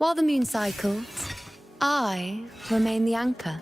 While the moon cycles, I remain the anchor.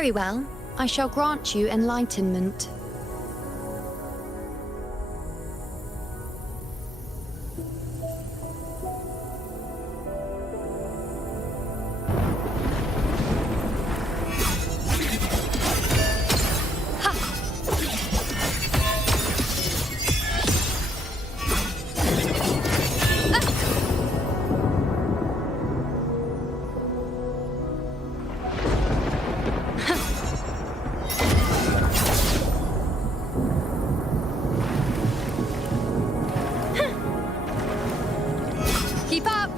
Very well. I shall grant you enlightenment. Keep up!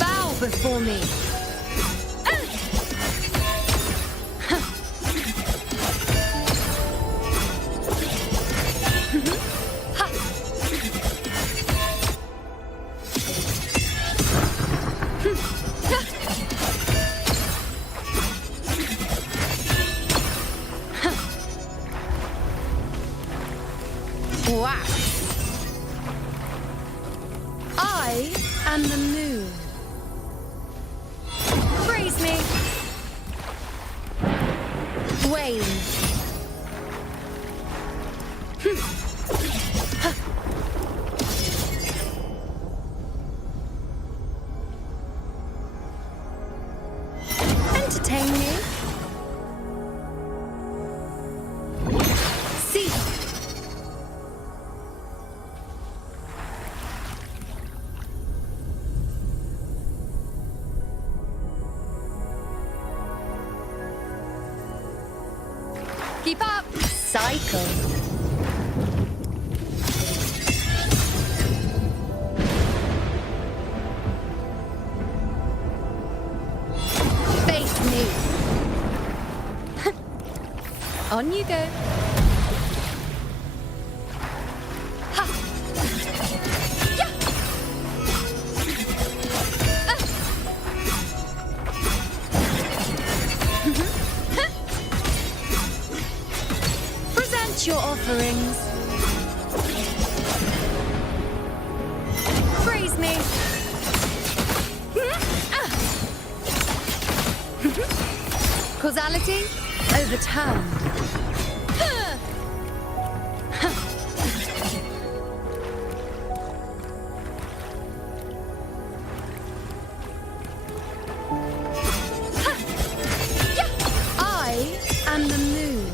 Bow before me. Wow! I am the moon. Praise me. Wane. Entertain me. See. Keep up! Cycle. Face me. On you go. Ha. Yeah. Present your offerings. Praise me. Causality overturned. I am the moon.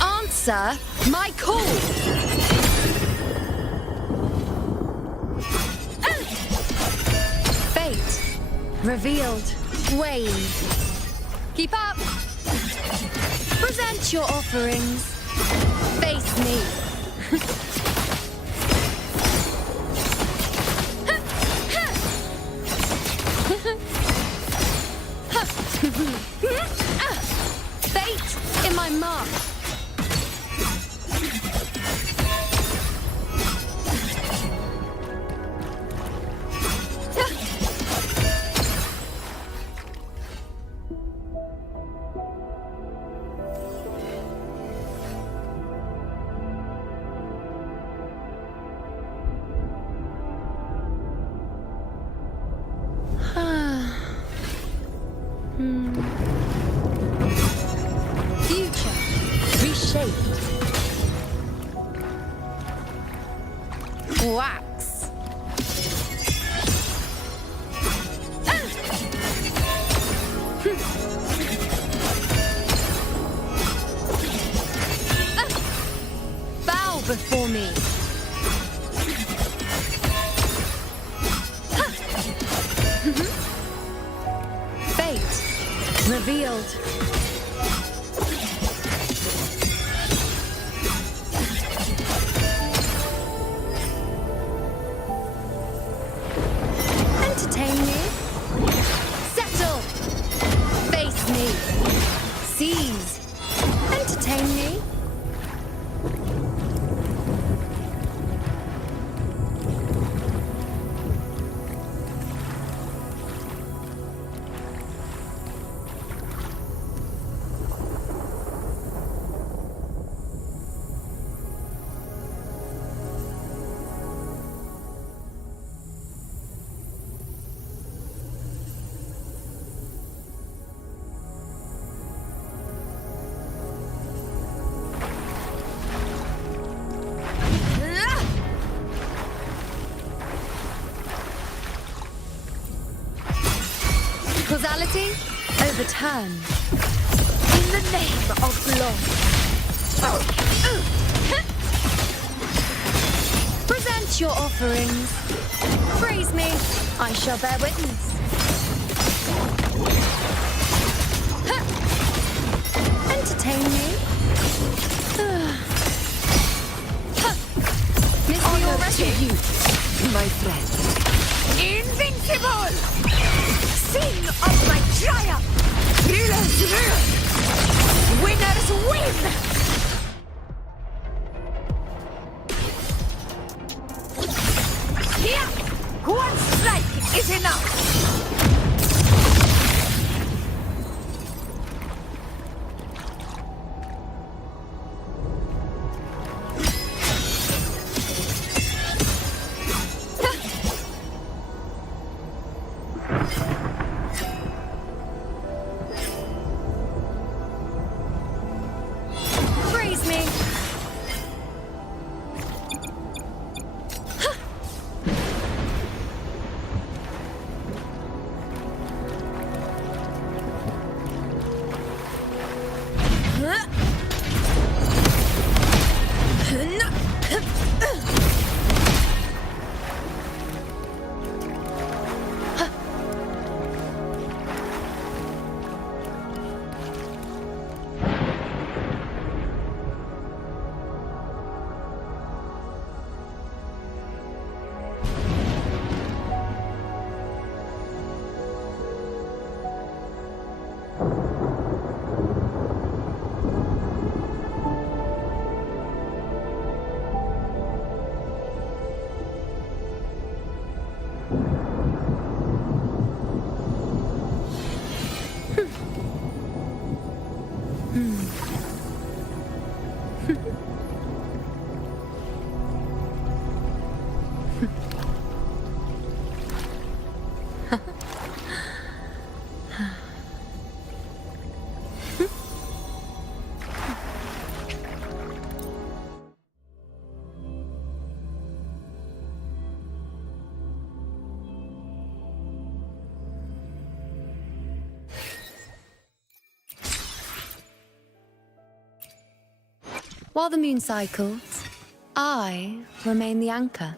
Answer my call. Fate revealed. Wane. Keep up! Present your offerings. Face me. Fate in my mark. Future reshaped. Wax! Bow before me. Fate revealed. Entertain me. Settle. Face me. Seize. Fatality? Overturn. In the name of law. Present your offerings. Praise me. I shall bear witness. Entertain me. Miss me Honor already? to you, my friend. Invincible! Sing of my triumph! Thrillers rule! Winners win! Here! One strike is enough! Praise me. While the moon cycles, I remain the anchor.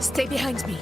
Stay behind me.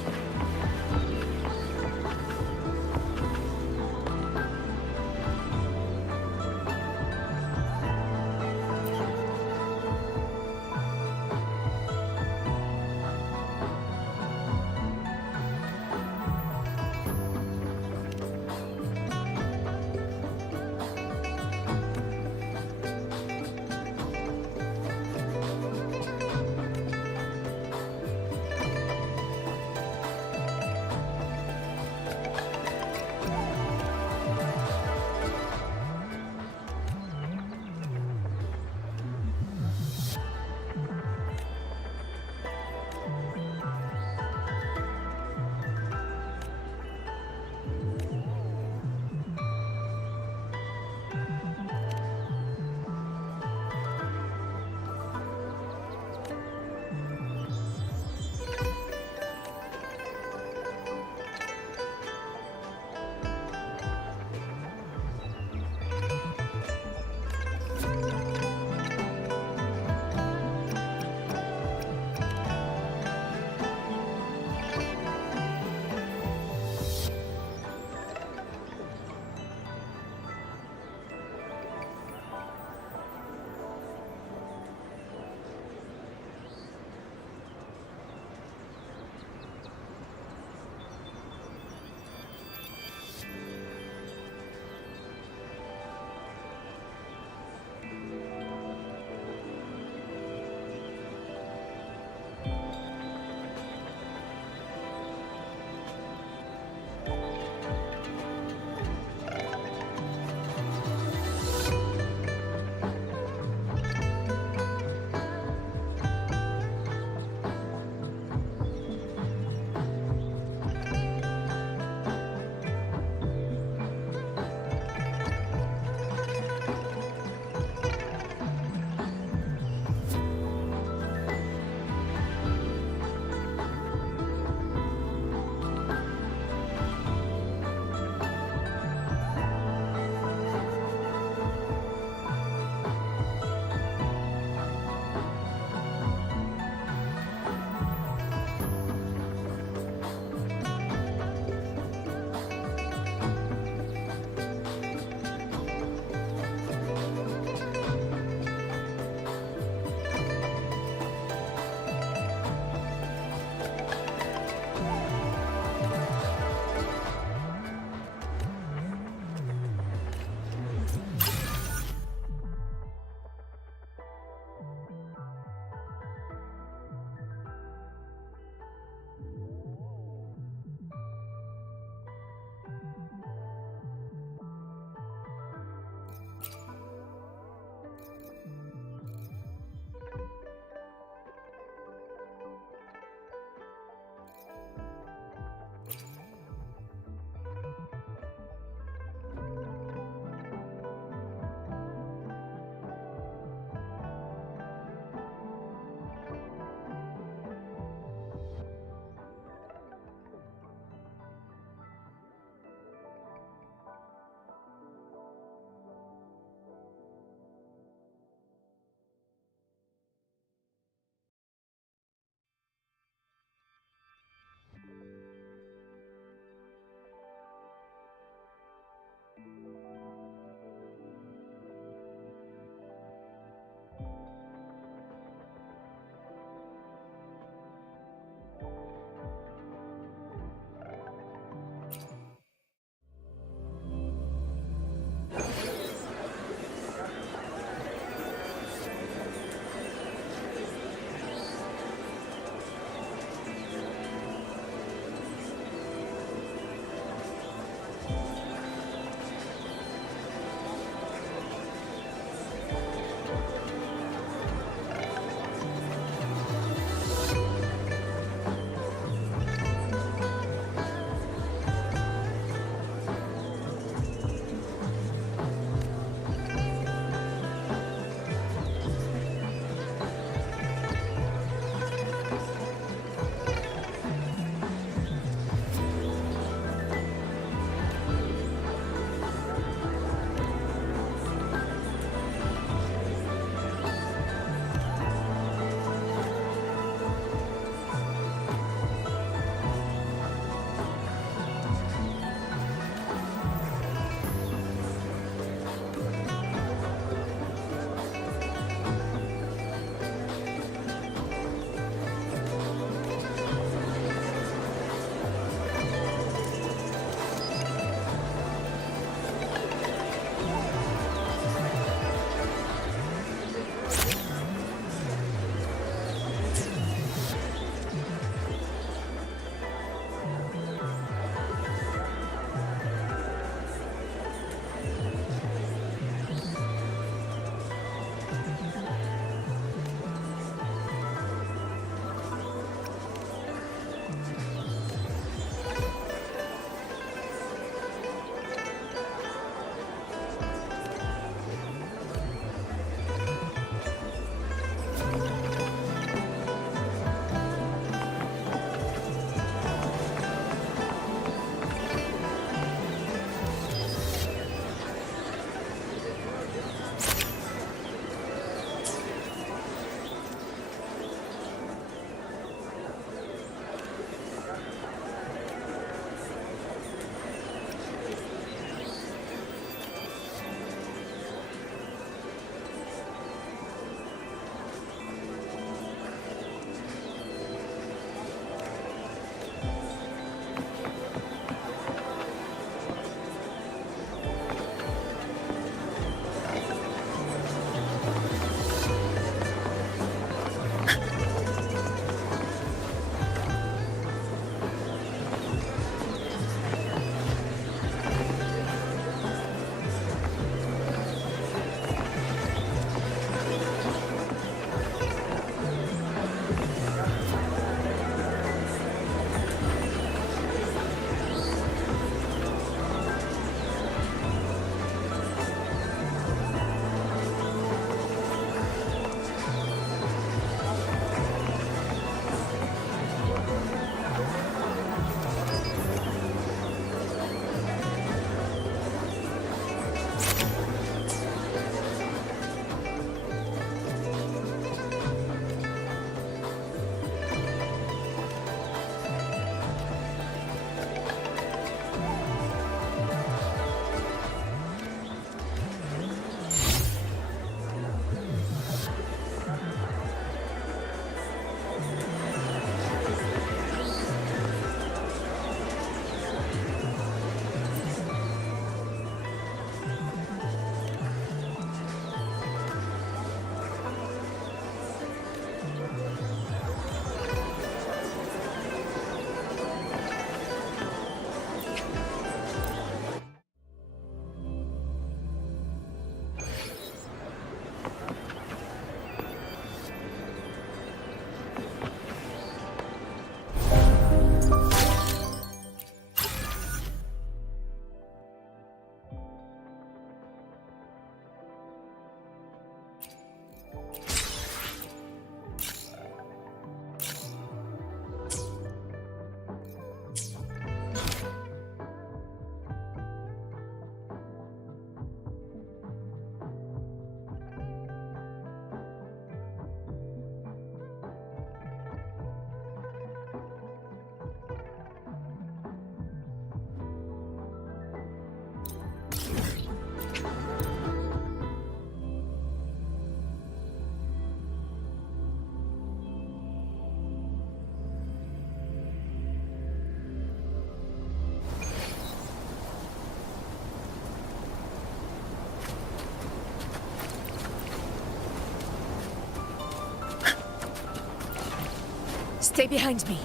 Stay behind me.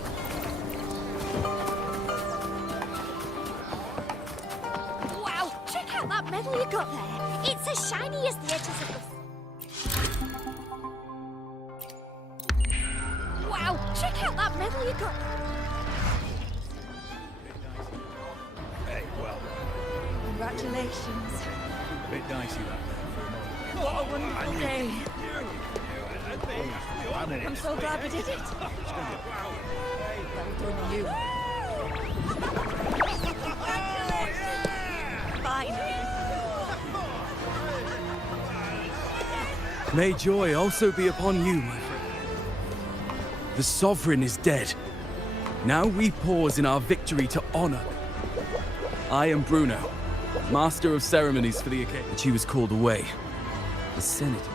Wow, check out that medal you got there. It's as shiny as the edges of the... Wow, check out that medal you got. Hey, well, Congratulations. a bit dicey that for a moment. What a wonderful day. I'm so glad we did it. Well done, you. Fine. May joy also be upon you, my friend. The Sovereign is dead. Now we pause in our victory to honor. I am Bruno, Master of Ceremonies for the occasion. She was called away. The Senate.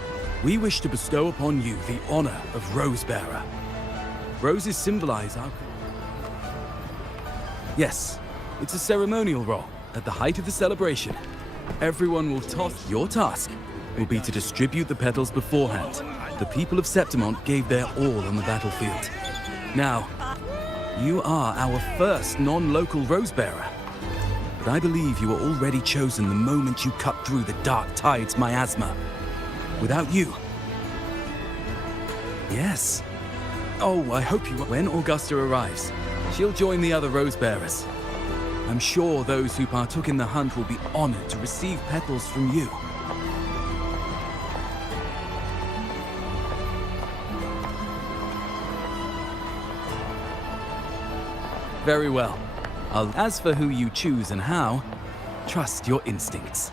We wish to bestow upon you the honor of Rosebearer. Roses symbolize our... Yes, it's a ceremonial role. At the height of the celebration, everyone will toss... Your task will be to distribute the petals beforehand. The people of Septimont gave their all on the battlefield. Now, you are our first non-local Rosebearer. But I believe you were already chosen the moment you cut through the Dark Tide's miasma. Without you. Yes. Oh, I hope you... When Augusta arrives, she'll join the other Rose Bearers. I'm sure those who partook in the hunt will be honored to receive petals from you. Very well. As for who you choose and how, trust your instincts.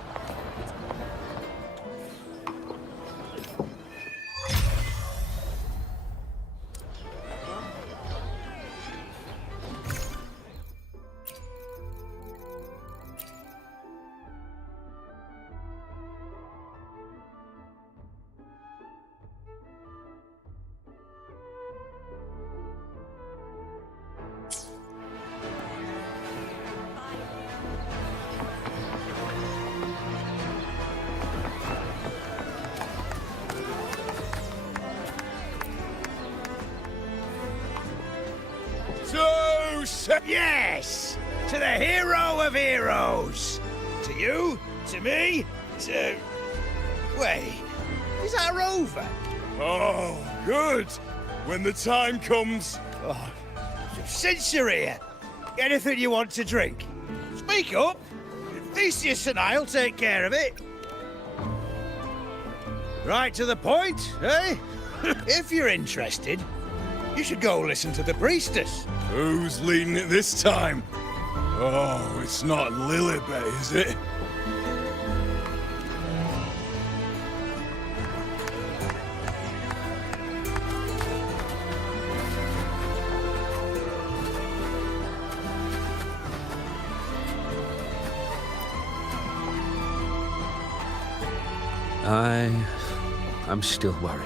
Yes! To the hero of heroes! To you, to me, to... Wait, is that a rover? Oh, good. When the time comes. Oh, since you're here, anything you want to drink? Speak up. Theseus and I'll take care of it. Right to the point, eh? If you're interested, you should go listen to the priestess. Who's leading it this time? Oh, it's not Lilibet, is it? I'm still worried.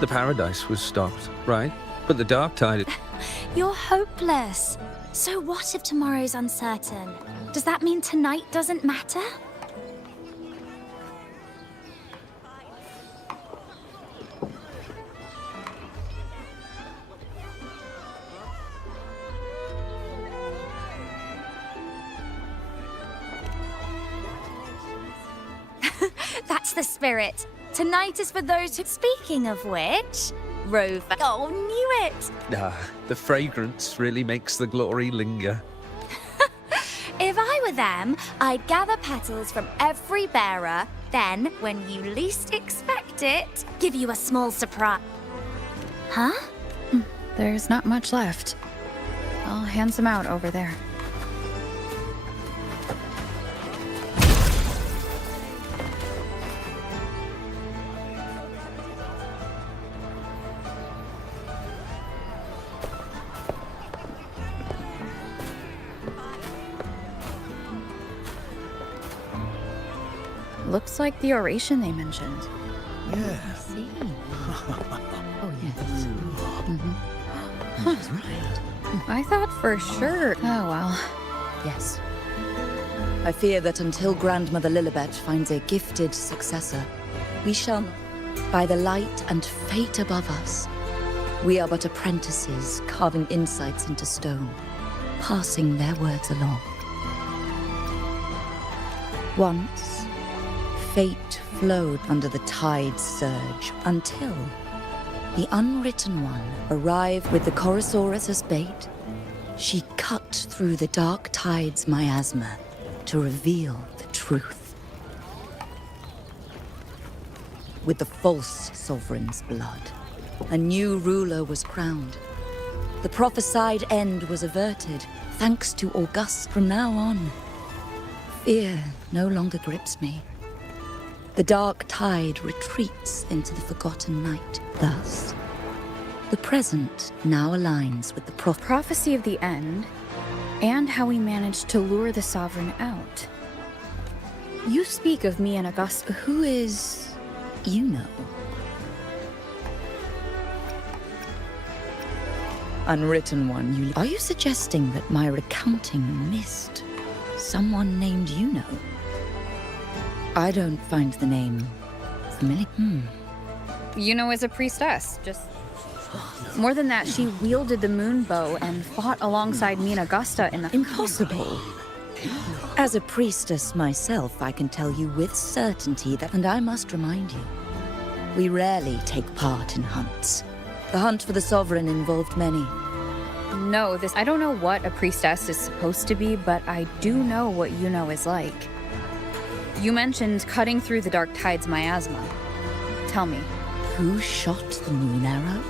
The paradise was stopped, right? But the dark tide... You're hopeless. So what if tomorrow's uncertain? Does that mean tonight doesn't matter? That's the spirit. Tonight is for those who... Speaking of which, Rover... Oh, knew it! The fragrance really makes the glory linger. If I were them, I'd gather petals from every bearer, then, when you least expect it, give you a small surprise. Huh? There's not much left. I'll hand some out over there. Looks like the oration they mentioned. Yeah. I see. Oh, yes. I thought for sure. Oh, well. Yes. I fear that until Grandmother Lilibet finds a gifted successor, we shall, by the light and fate above us, We are but apprentices, carving insights into stone, passing their words along. Once, fate flowed under the tide's surge until the Unwritten One arrived with the Chorosaurus as bait. She cut through the dark tide's miasma to reveal the truth. With the false sovereign's blood, a new ruler was crowned. The prophesied end was averted, thanks to August. From now on, fear no longer grips me. The dark tide retreats into the forgotten night. Thus, the present now aligns with the Prophecy of the end, and how we managed to lure the Sovereign out. You speak of me and Augusta. Who is... you know. Unwritten One, you... Are you suggesting that my recounting missed someone named you know? I don't find the name familiar. Yuno is a priestess, just... More than that, she wielded the moon bow and fought alongside me and Augusta in the... Impossible. As a priestess myself, I can tell you with certainty that... And I must remind you, we rarely take part in hunts. The hunt for the Sovereign involved many. No, I don't know what a priestess is supposed to be, but I do know what Yuno is like. You mentioned cutting through the dark tide's miasma. Tell me. Who shot the moon arrow?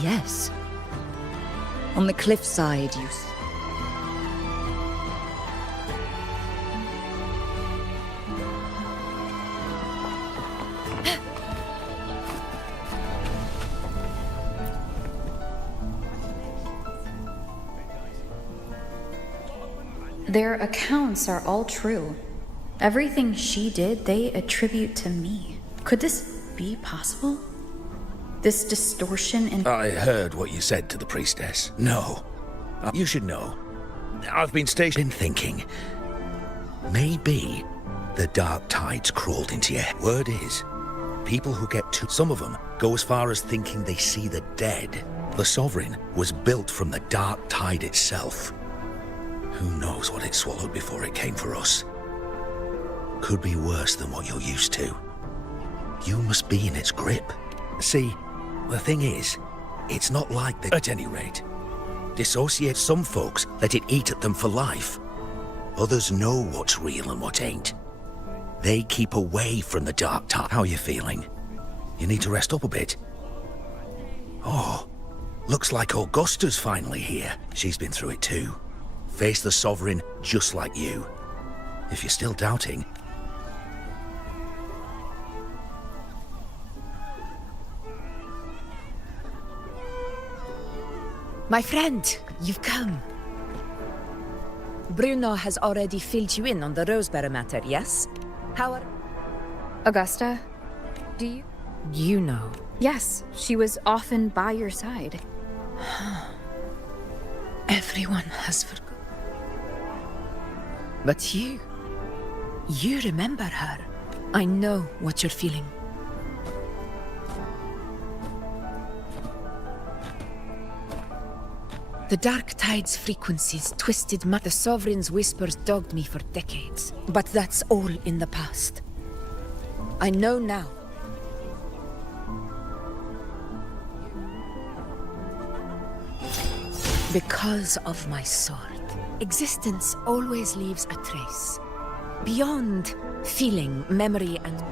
Yes. On the cliffside, you... Their accounts are all true. Everything she did, they attribute to me. Could this be possible? This distortion in... I heard what you said to the priestess. No. You should know. I've been thinking. Maybe the dark tides crawled into your head. Word is, people who get to... Some of them go as far as thinking they see the dead. The Sovereign was built from the dark tide itself. Who knows what it swallowed before it came for us? Could be worse than what you're used to. You must be in its grip. See, the thing is, it's not like that. At any rate, dissociate. Some folks let it eat at them for life. Others know what's real and what ain't. They keep away from the dark tide. How are you feeling? You need to rest up a bit. Oh, looks like Augusta's finally here. She's been through it too. Face the Sovereign just like you. If you're still doubting... My friend, you've come. Bruno has already filled you in on the Rosebearer matter, yes? How are... Augusta, do you... You know. Yes, she was often by your side. Everyone has forgotten. But you remember her. I know what you're feeling. The dark tide's frequencies twisted the Sovereign's whispers dogged me for decades. But that's all in the past. I know now. Because of my sword, existence always leaves a trace. Beyond feeling, memory, and...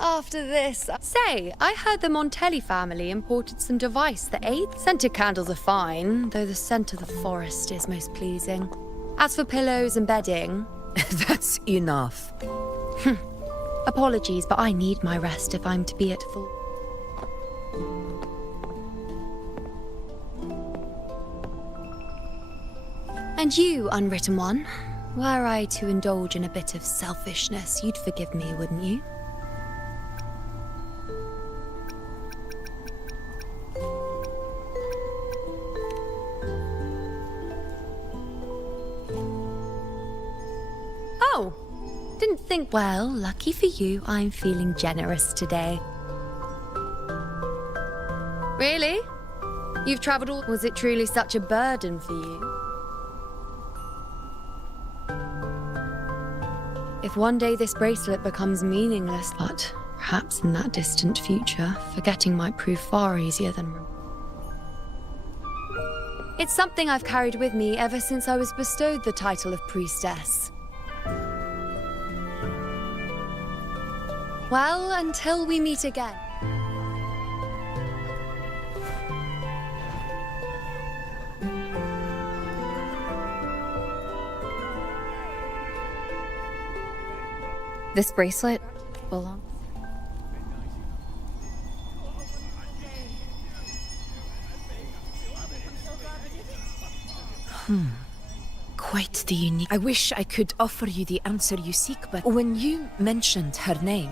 After this... Say, I heard the Montelli family imported some device that aids. Scented candles are fine, though the scent of the forest is most pleasing. As for pillows and bedding... That's enough. Apologies, but I need my rest if I'm to be at full... And you, Unwritten One, Were I to indulge in a bit of selfishness, you'd forgive me, wouldn't you? Oh, didn't think. Well, lucky for you, I'm feeling generous today. Really? You've travelled all. Was it truly such a burden for you? If one day this bracelet becomes meaningless, but perhaps in that distant future, forgetting might prove far easier than. It's something I've carried with me ever since I was bestowed the title of priestess. Well, until we meet again. This bracelet belongs. Quite the unique. I wish I could offer you the answer you seek, but when you mentioned her name,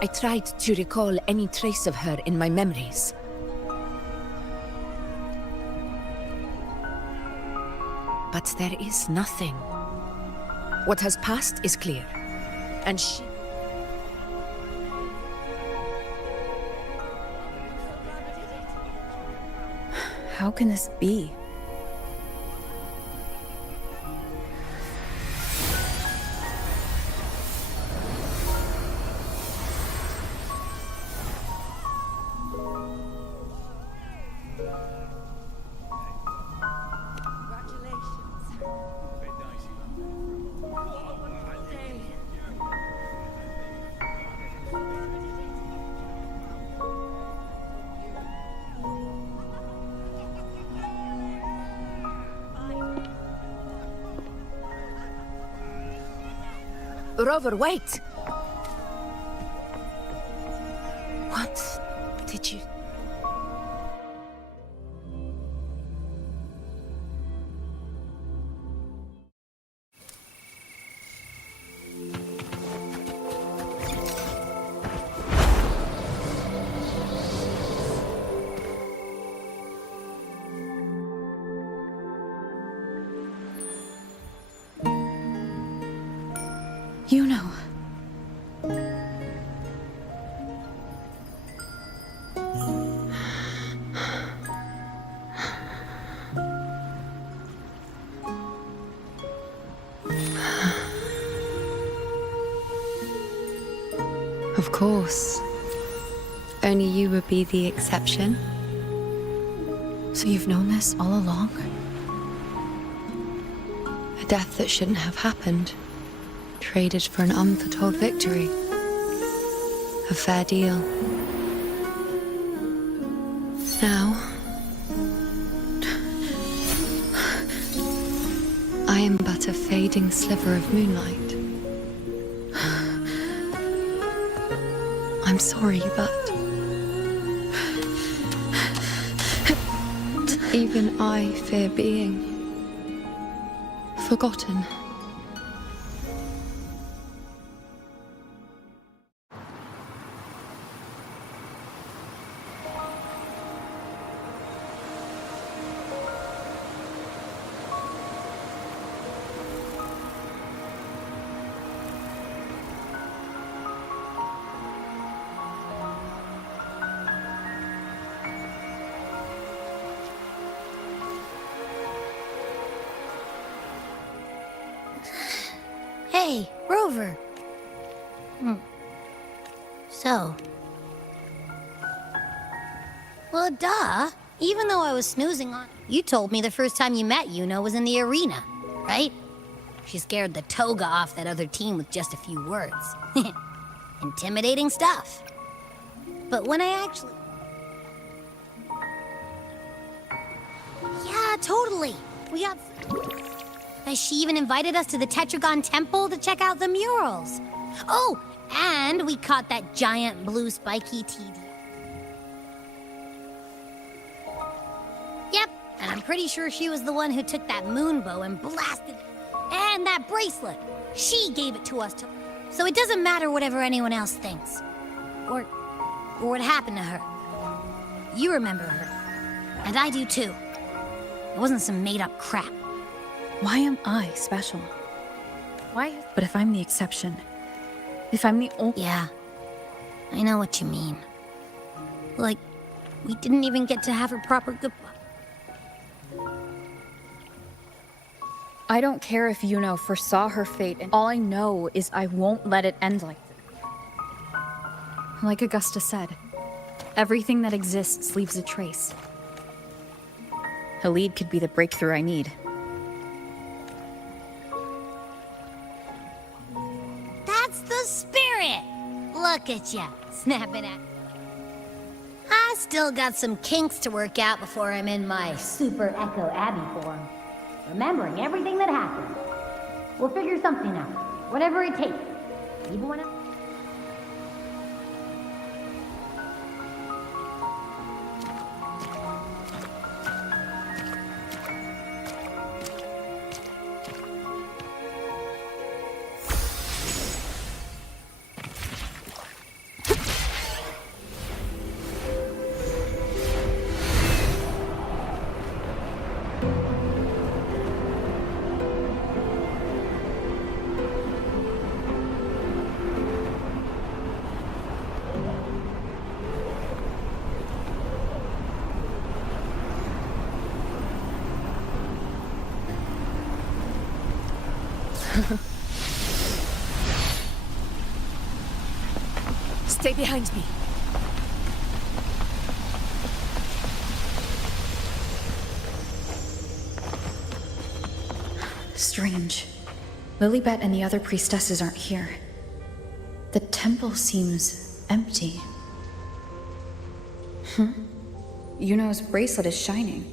I tried to recall any trace of her in my memories. But there is nothing. What has passed is clear. And she... How can this be? Rover, wait! What did you... You know. Of course. Only you would be the exception. So you've known this all along? A death that shouldn't have happened. Traded for an unforetold victory. A fair deal. Now, I am but a fading sliver of moonlight. I'm sorry, but even I fear being forgotten. Hey, Rover. So. Well, duh. Even though I was snoozing on... You told me the first time you met Yuno was in the arena, right? She scared the toga off that other team with just a few words. Intimidating stuff. But when I actually... Yeah, totally. We got... She even invited us to the Tetragon Temple to check out the murals. Oh, and we caught that giant blue spiky TD. Yep, and I'm pretty sure she was the one who took that moon bow and blasted... And that bracelet. She gave it to us to... So it doesn't matter whatever anyone else thinks. Or what happened to her. You remember her. And I do too. It wasn't some made-up crap. Why am I special? Why? But if I'm the exception, if I'm the only... Yeah, I know what you mean. Like, we didn't even get to have a proper goodbye. I don't care if Yuno foresaw her fate, and all I know is I won't let it end like this. Like Augusta said, everything that exists leaves a trace. Halid could be the breakthrough I need. That's the spirit! Look at ya, snapping at... I still got some kinks to work out before I'm in my Super Echo Abbey form. Remembering everything that happened. We'll figure something out. Whatever it takes. Even when Stay behind me. Strange. Lilibet and the other priestesses aren't here. The temple seems empty. Yuno's bracelet is shining.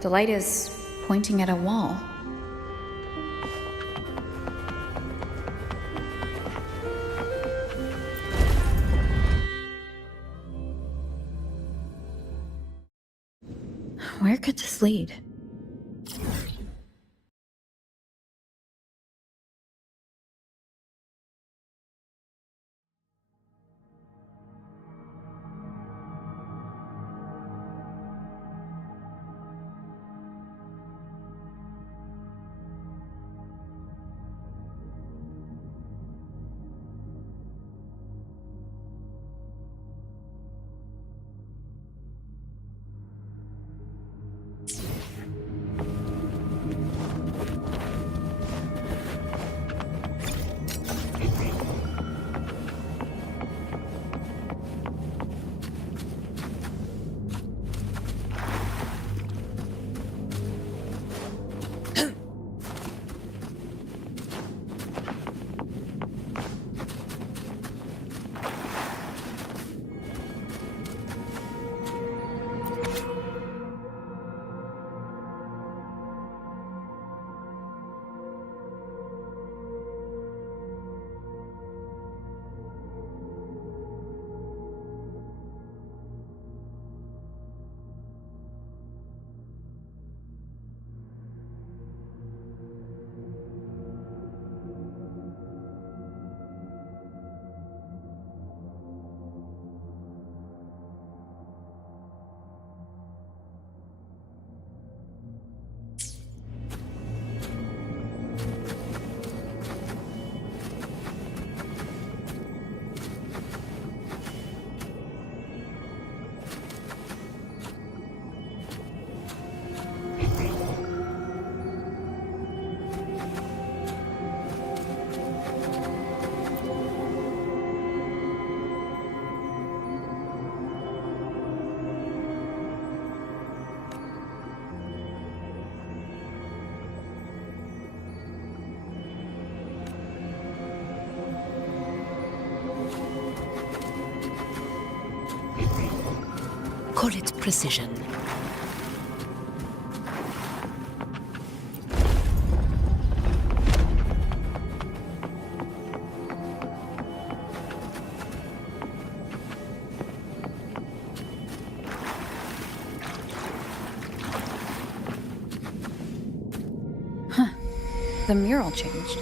The light is pointing at a wall. Where could this lead? Call it precision. The mural changed.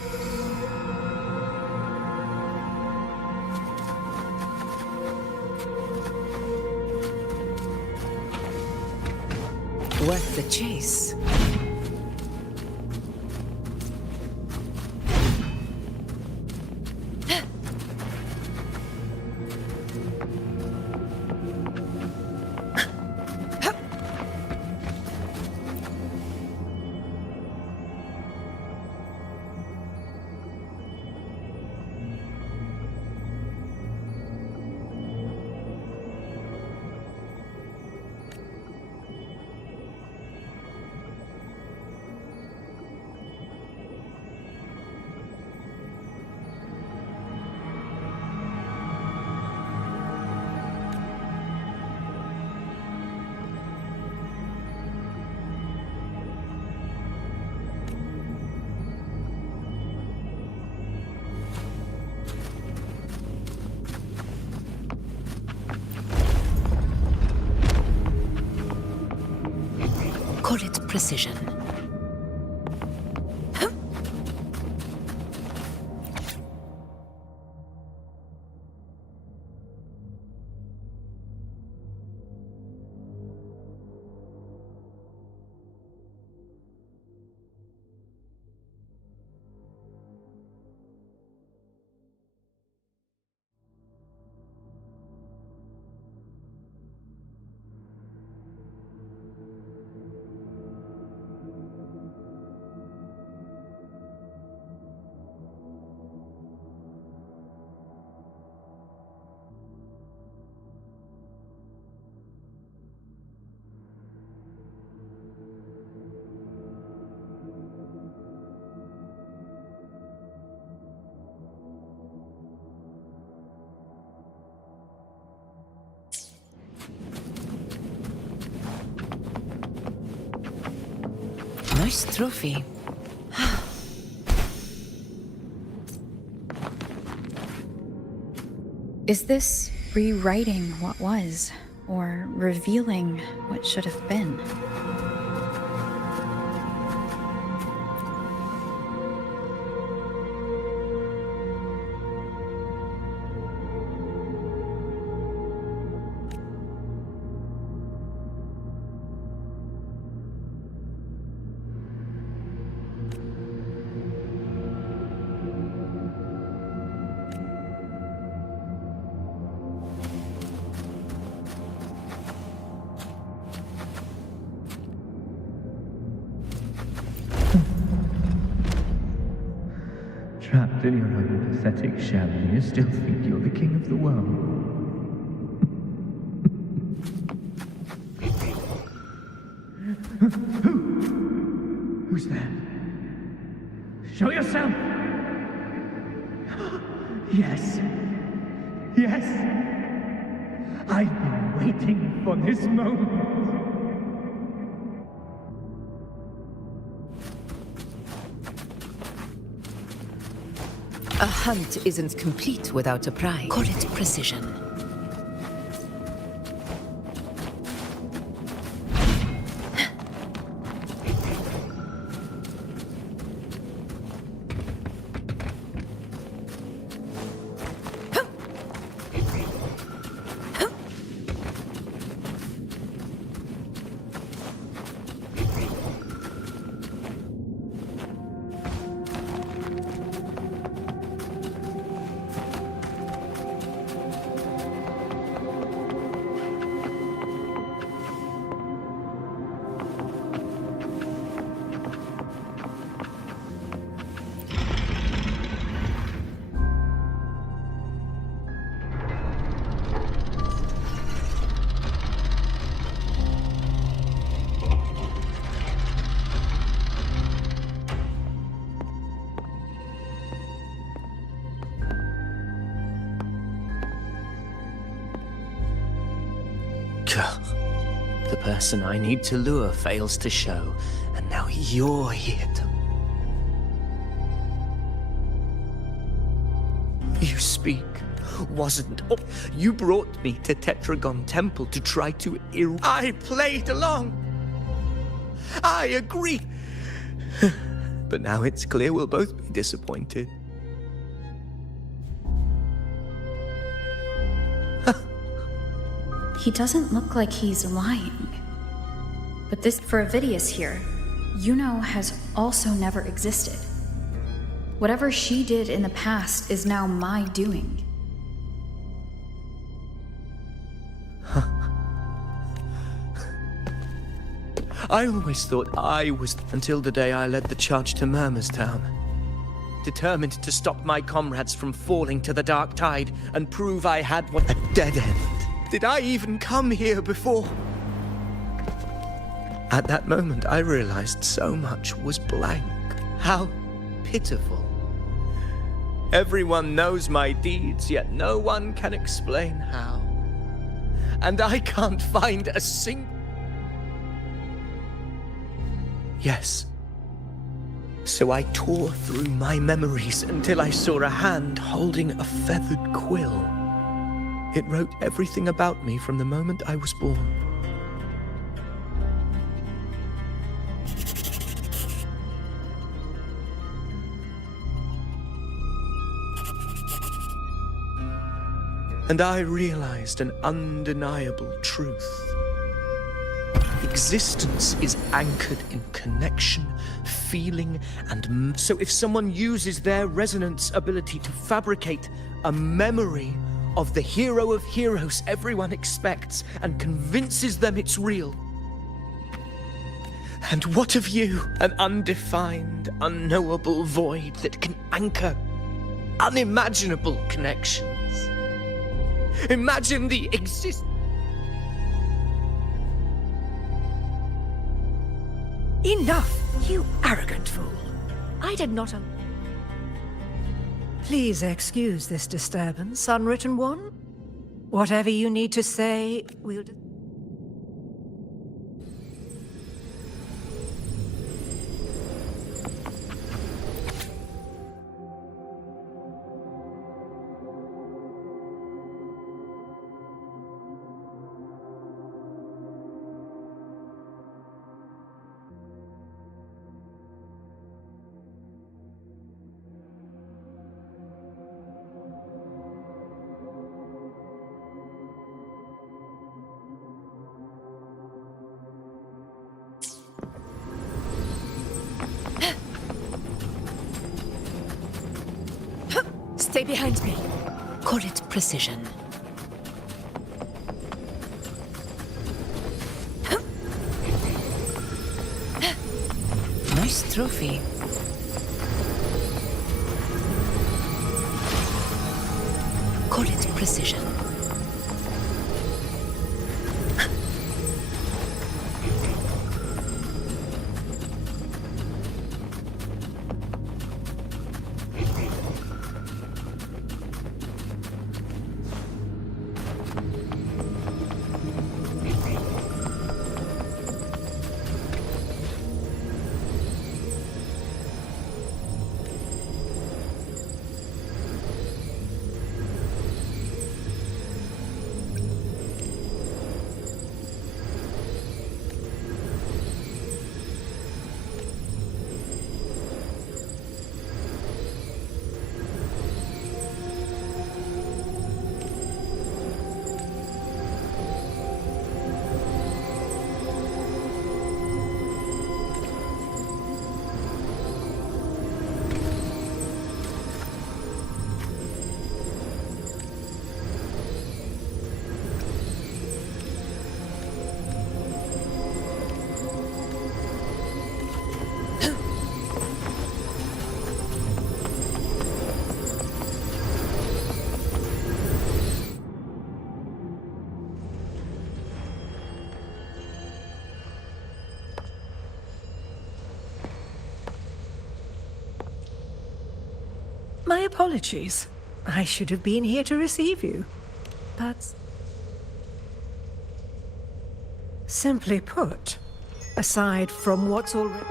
Worth the chase. Call it precision. Nice trophy. Is this rewriting what was, or revealing what should have been? Trapped in your own pathetic shell, and you still think you're the king of the world. Who's there? Show yourself! Yes. Yes! I've been waiting for this moment. A hunt isn't complete without a prize. Call it precision. The person I need to lure fails to show, and now you're here to... You speak, wasn't... Oh, you brought me to Tetragon Temple to try to I played along! I agree! But now it's clear we'll both be disappointed. He doesn't look like he's lying. But this for Avidius here, has also never existed. Whatever she did in the past is now my doing. I always thought I was, until the day I led the charge to Murmurstown. Determined to stop my comrades from falling to the dark tide and prove I had what a dead end. Did I even come here before? At that moment, I realized so much was blank. How pitiful. Everyone knows my deeds, yet no one can explain how. And I can't find a single... Yes. So I tore through my memories until I saw a hand holding a feathered quill. It wrote everything about me from the moment I was born. And I realized an undeniable truth. Existence is anchored in connection, feeling, and so if someone uses their resonance ability to fabricate a memory of the hero of heroes everyone expects and convinces them it's real. And what of you? An undefined, unknowable void that can anchor unimaginable connections. Imagine the Enough, you arrogant fool. I did not... Please excuse this disturbance, Unwritten One. Whatever you need to say, we'll... Stay behind me. Call it precision. Nice trophy. Call it precision. My apologies. I should have been here to receive you. But... simply put, aside from what's already...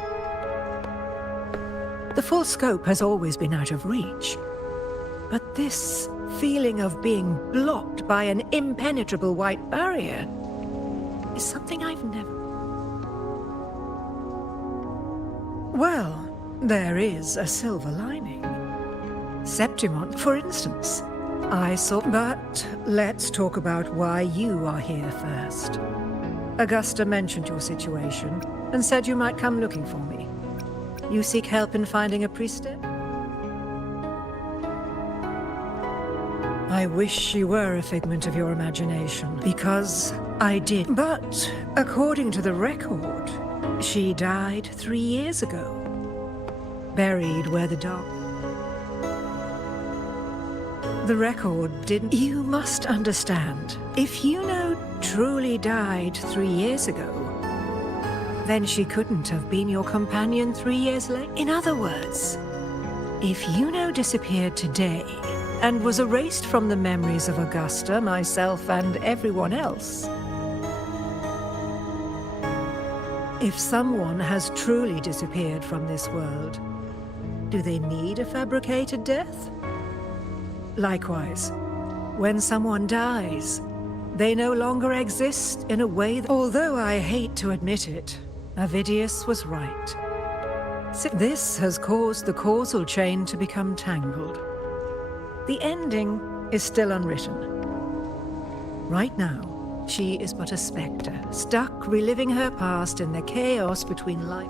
The full scope has always been out of reach. But this feeling of being blocked by an impenetrable white barrier is something I've never... Well, there is a silver lining. Septimont, for instance. I saw... But let's talk about why you are here first. Augusta mentioned your situation and said you might come looking for me. You seek help in finding a priestess? I wish she were a figment of your imagination, because I did. But according to the record, she died 3 years ago. Buried where the dog... The record didn't... You must understand, if Yuno truly died 3 years ago, then she couldn't have been your companion 3 years later. In other words, if Yuno disappeared today and was erased from the memories of Augusta, myself, and everyone else, if someone has truly disappeared from this world, do they need a fabricated death? Likewise, when someone dies, they no longer exist in a way that... Although I hate to admit it, Avidius was right. This has caused the causal chain to become tangled. The ending is still unwritten. Right now, she is but a spectre, stuck reliving her past in the chaos between life.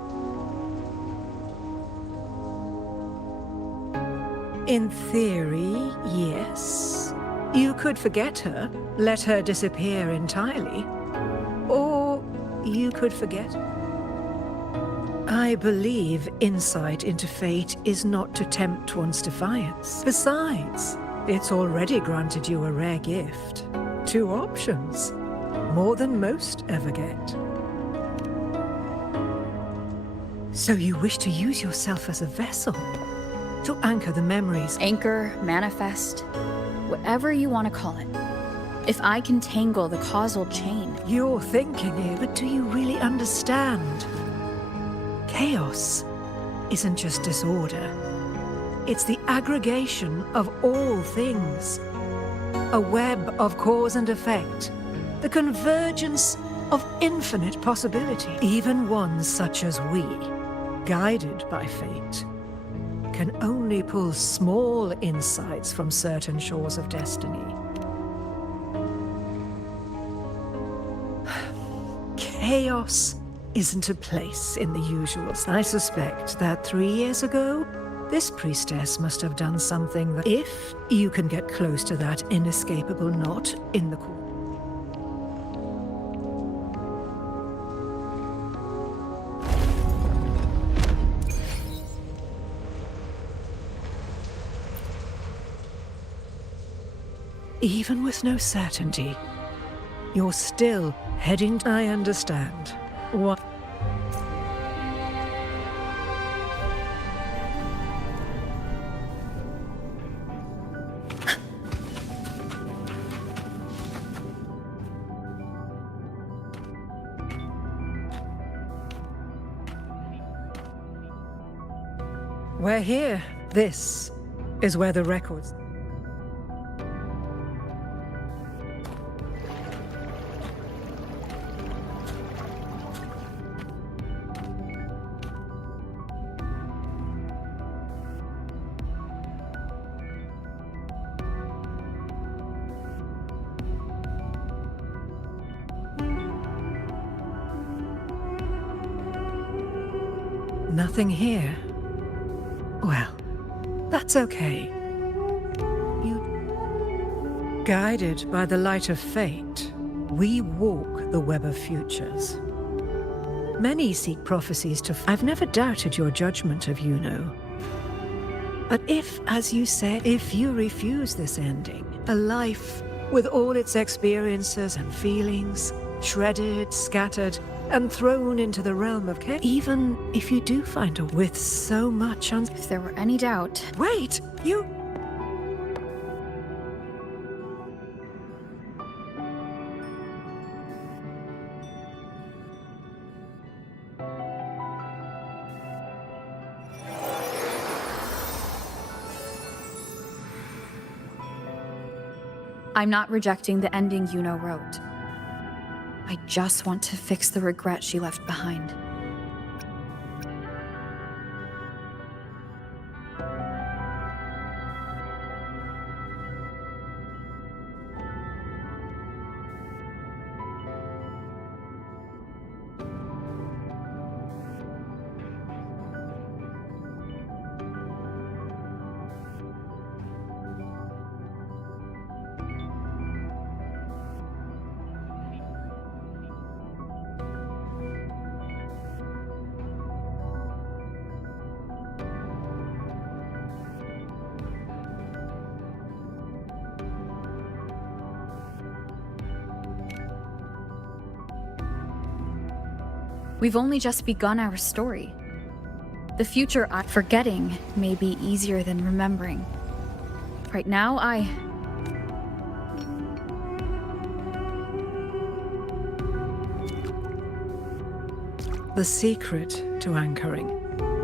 In theory, yes. You could forget her, let her disappear entirely. Or you could forget. I believe insight into fate is not to tempt one's defiance. Besides, it's already granted you a rare gift. 2 options. More than most ever get. So you wish to use yourself as a vessel? To anchor the memories? Anchor, manifest, whatever you want to call it. If I can tangle the causal chain... You're thinking it, but do you really understand? Chaos isn't just disorder. It's the aggregation of all things. A web of cause and effect. The convergence of infinite possibility. Even ones such as we, guided by fate, can only pull small insights from certain shores of destiny. Chaos isn't a place in the usuals. I suspect that 3 years ago, this priestess must have done something that, if you can get close to that inescapable knot in the core. Even with no certainty, you're still heading... I understand. What? We're here. This is where the records... Nothing here. Well, that's okay. You... Guided by the light of fate, we walk the web of futures. Many seek prophecies to... I've never doubted your judgment of Yuno. But if, as you said, if you refuse this ending, a life with all its experiences and feelings, shredded, scattered, and thrown into the realm of chaos. Even if you do find a... With so much If there were any doubt... Wait! You... I'm not rejecting the ending Yuno wrote. I just want to fix the regret she left behind. We've only just begun our story. The future forgetting may be easier than remembering. Right now, The secret to anchoring.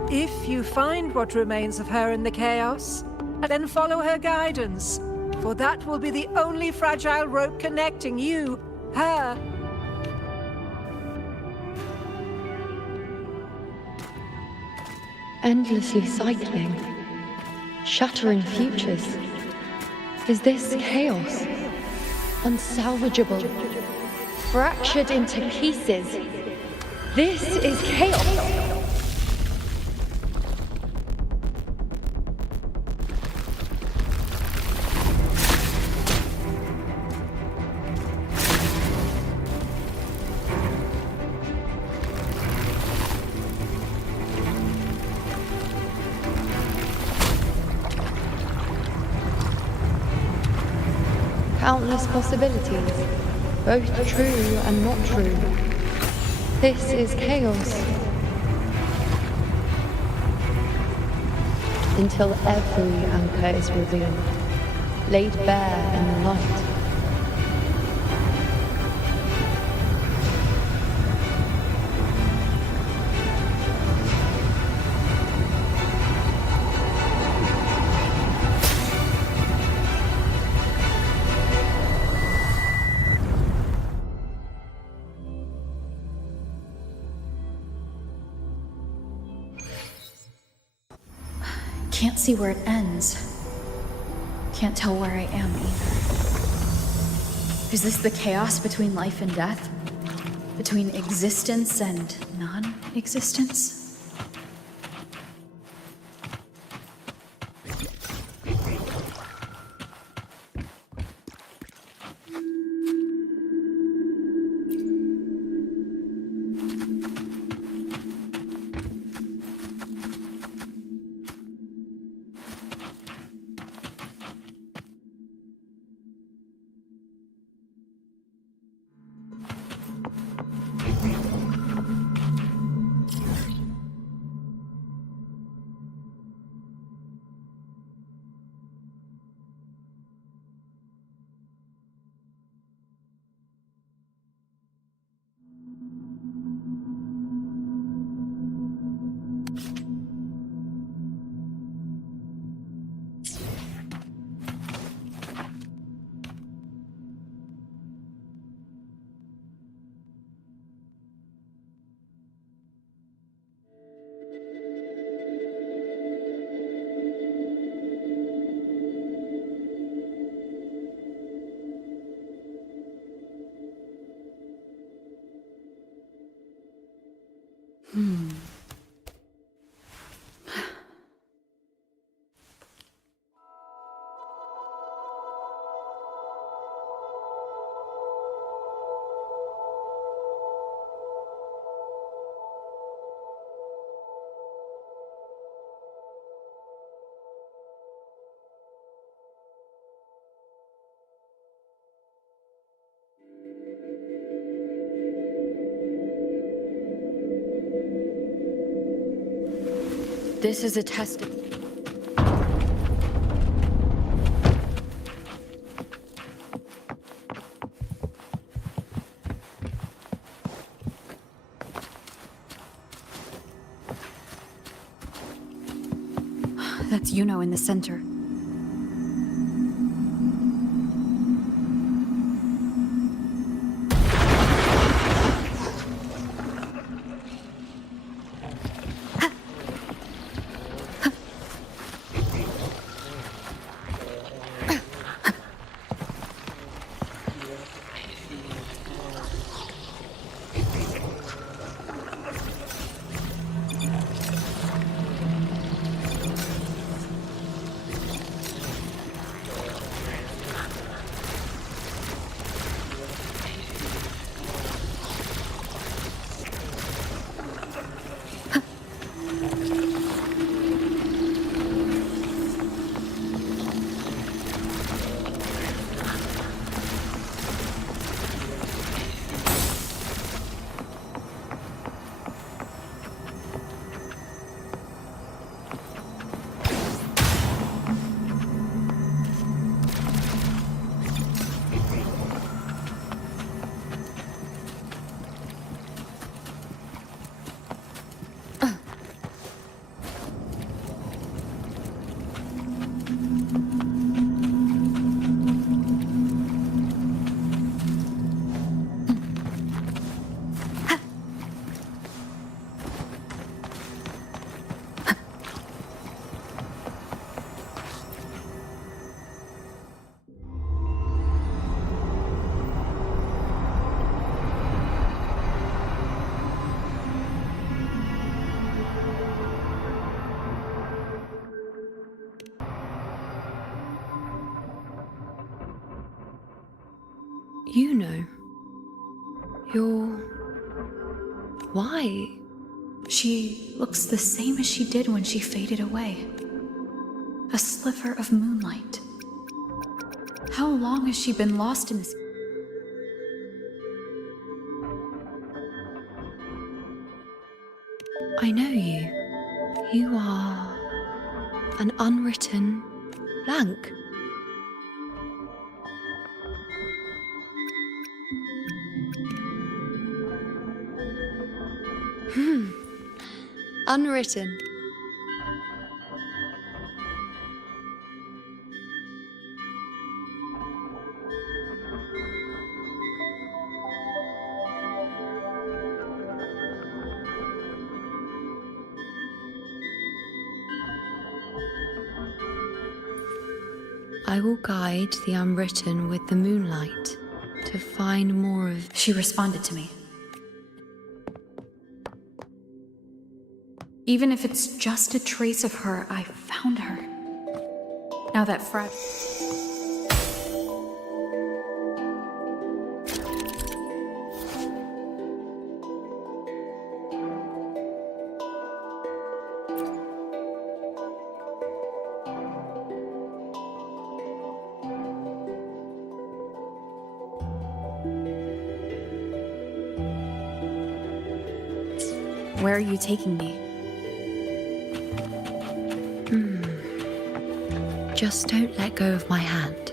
If you find what remains of her in the chaos, then follow her guidance, for that will be the only fragile rope connecting you, her. Endlessly cycling, shattering futures. Is this chaos? Unsalvageable, fractured into pieces. This is chaos! Countless possibilities, both true and not true. This is chaos. Until every anchor is revealed, laid bare in the light. can't see where it ends. Can't tell where I am either. Is this the chaos between life and death? Between existence and non-existence? This is a test of... That's Yuno in the center. You know. You're... Why? She looks the same as she did when she faded away. A sliver of moonlight. How long has she been lost in this? I know you. You are... an unwritten blank. Unwritten. I will guide the unwritten with the moonlight to find more of... She responded to me. Even if it's just a trace of her, I found her. Now that Where are you taking me? Just don't let go of my hand.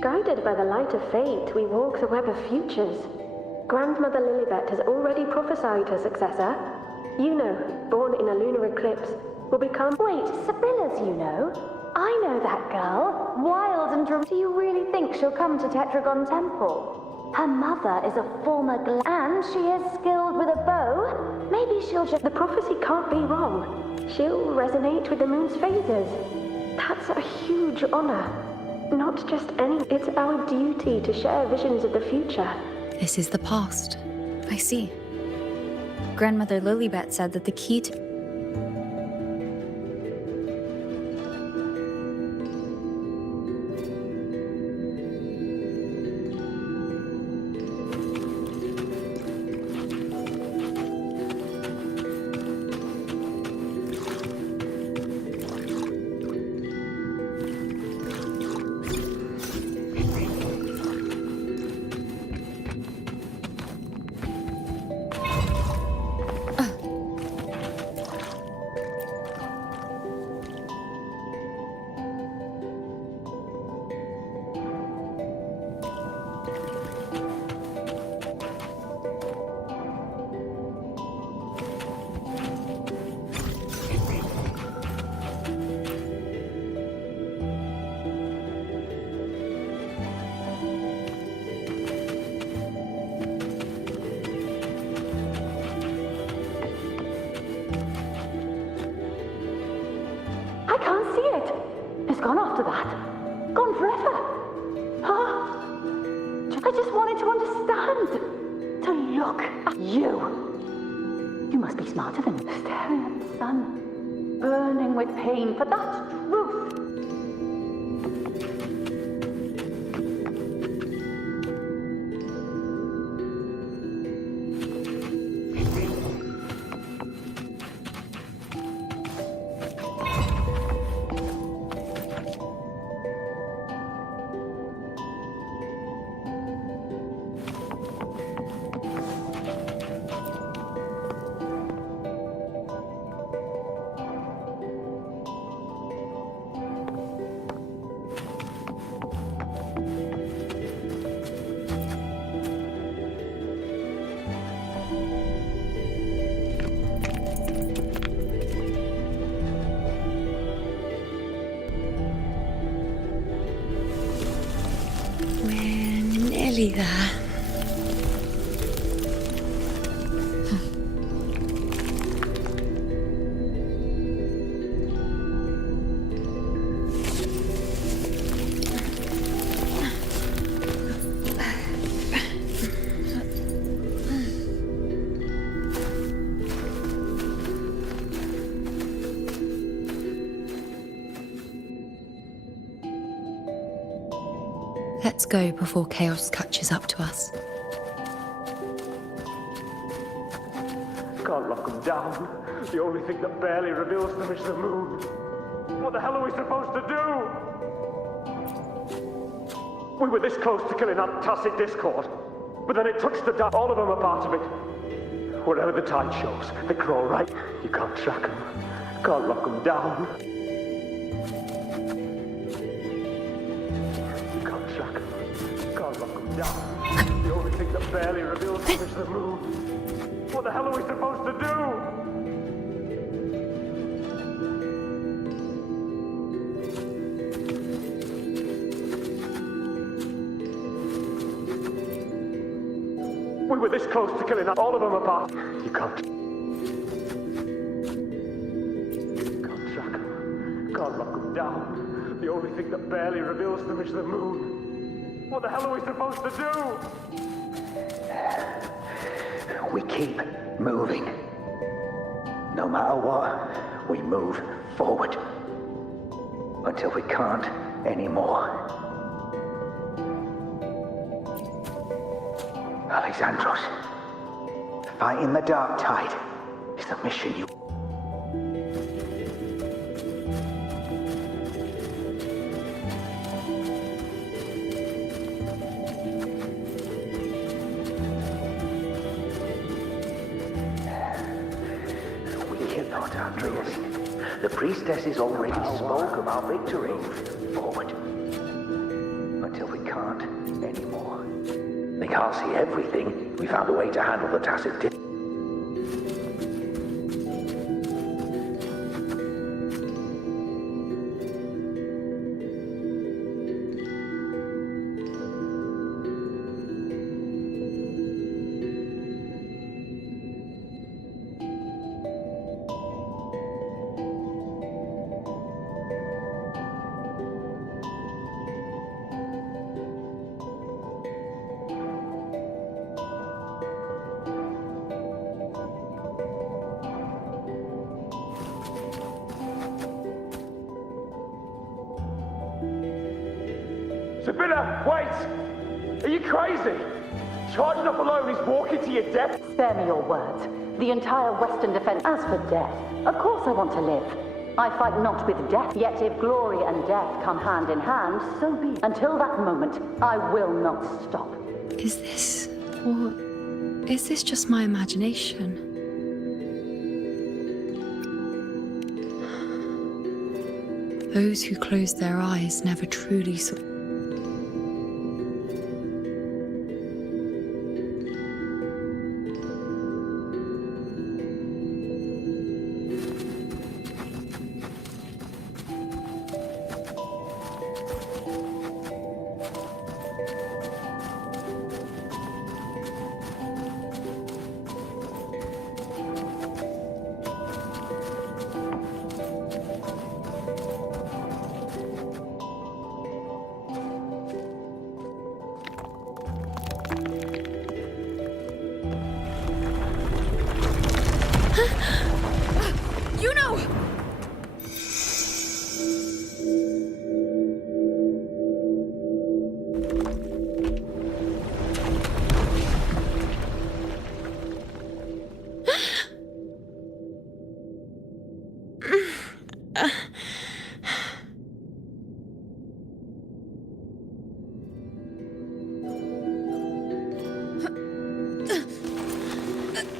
Guided by the light of fate, we walk the web of futures. Grandmother Lilibet has already prophesied her successor. Yuno, born in a lunar eclipse, will become... Wait, Sibylla's Yuno? I know that girl. Wild and Do you really think she'll come to Tetragon Temple? Her mother is a former and she is skilled with a bow. Maybe she'll just... The prophecy can't be wrong. She'll resonate with the moon's phases. That's a huge honor. Not just any... It's our duty to share visions of the future. This is the past. I see. Grandmother Lilibet said that the key to... Gone after that. Gone forever. Huh? I just wanted to understand. To look at you. You must be smarter than me. Staring at the sun. Burning with pain for that truth. nearly there. Let's go before chaos catches up to us. Can't lock them down. The only thing that barely reveals them is the moon. What the hell are we supposed to do? We were this close to killing that tacit discord, but then it touched the dark. All of them are part of it. Wherever the tide shows, they crawl right. You can't track them. Can't lock them down. The only thing that barely reveals them is the moon. What the hell are we supposed to do? We were this close to killing all of them apart. You can't track them. Can't lock them down. The only thing that barely reveals them is the moon. What the hell are we supposed to do? We keep moving. No matter what, we move forward. Until we can't anymore. Alexandros, fighting the dark tide is the mission you... The priestesses already spoke of our victory. Forward. Until we can't anymore. They can't see everything. We found a way to handle the tacit discord. Sibylla, wait! Are you crazy? Charging up alone is walking to your death? Spare me your words. The entire Western defense. As for death, of course I want to live. I fight not with death, yet if glory and death come hand in hand, so be it. Until that moment, I will not stop. Is this... or is this just my imagination? Those who close their eyes never truly saw...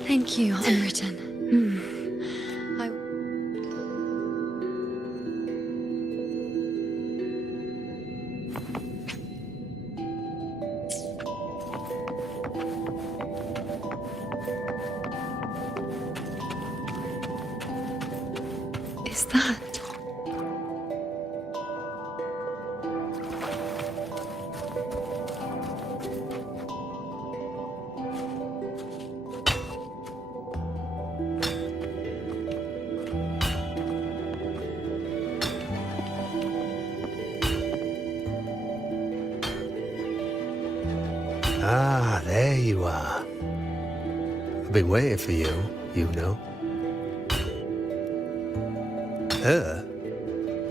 Thank you, Unwritten. Is that... Ah, there you are. I've been waiting for you, you know.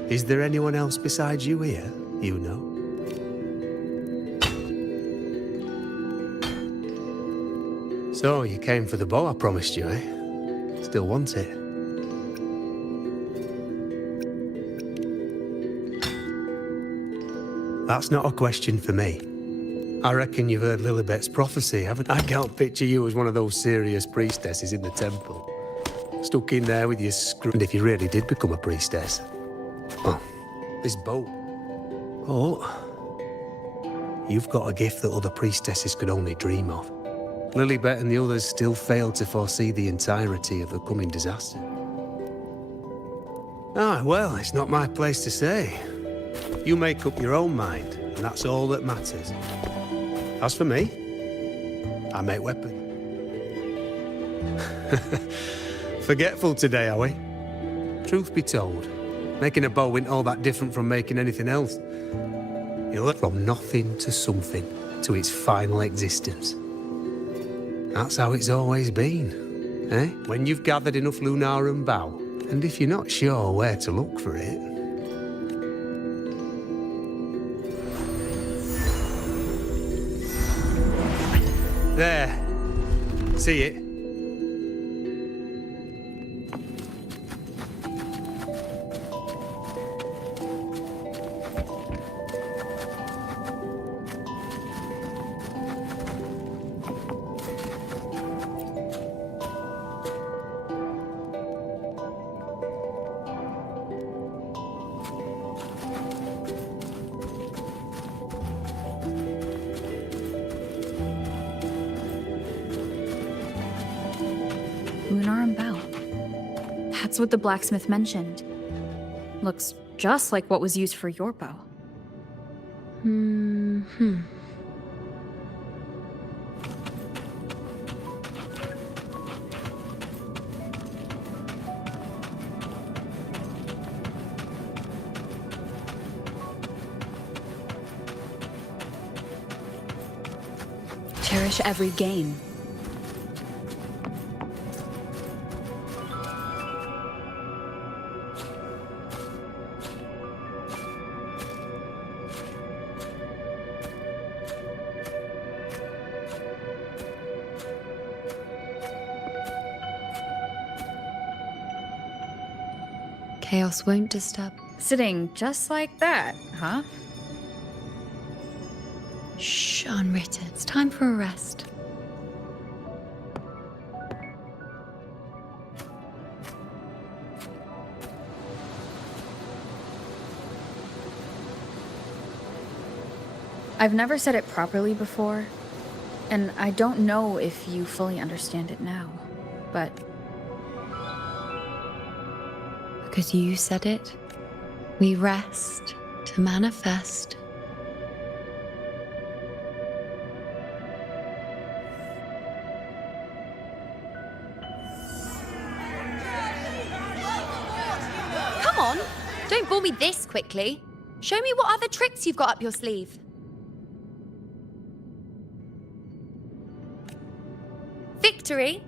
Is there anyone else besides you here, you know? So, you came for the bow I promised you, eh? Still want it? That's not a question for me. I reckon you've heard Lilibet's prophecy, haven't you? I can't picture you as one of those serious priestesses in the temple. Stuck in there with your screw. And if you really did become a priestess, well, this boat. Oh, you've got a gift that other priestesses could only dream of. Lilibet and the others still failed to foresee the entirety of the coming disaster. Ah, well, it's not my place to say. You make up your own mind, and that's all that matters. As for me, I make weapons. Forgetful today, are we? Truth be told, making a bow isn't all that different from making anything else. You look from nothing to something, to its final existence. That's how it's always been, eh? When you've gathered enough Lunarum bow, and if you're not sure where to look for it, there. See it? Lunarum bow. That's what the blacksmith mentioned. Looks just like what was used for your bow. Cherish every gain. Chaos won't disturb. Sitting just like that, huh? Shh, unwritten. It's time for a rest. I've never said it properly before, and I don't know if you fully understand it now, but because you said it, we rest to manifest. Come on, don't bore me this quickly. Show me what other tricks you've got up your sleeve. Victory?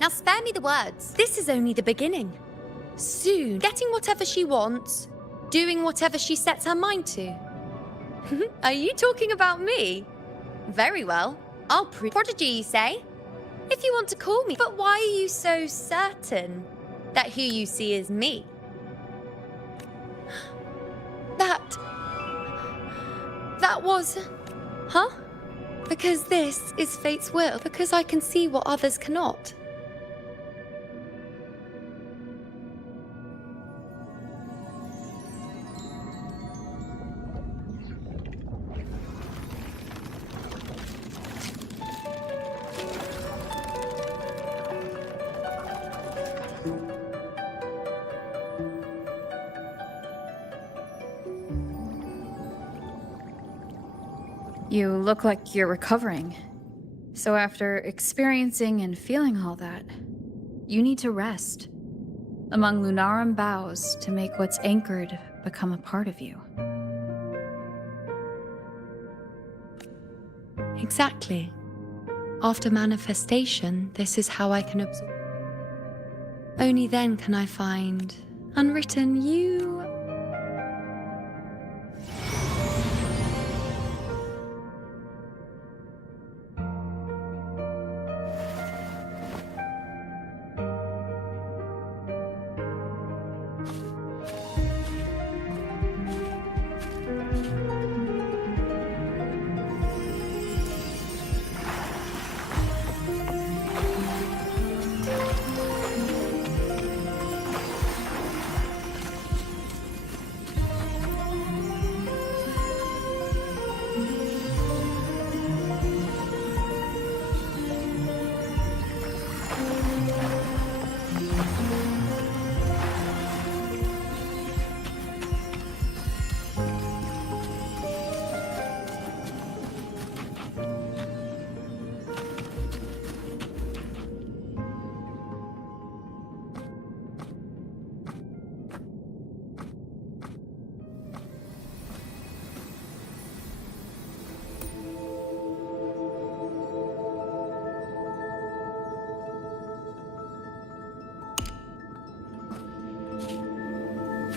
Now spare me the words. This is only the beginning. Soon, getting whatever she wants, doing whatever she sets her mind to. Are you talking about me? Very well. I'll prove. Prodigy, you say? If you want to call me. But why are you so certain that who you see is me? That was... Huh? Because this is fate's will. Because I can see what others cannot. you look like you're recovering. So after experiencing and feeling all that, you need to rest among Lunarum boughs to make what's anchored become a part of you. Exactly. After manifestation, this is how I can absorb. Only then can I find unwritten you.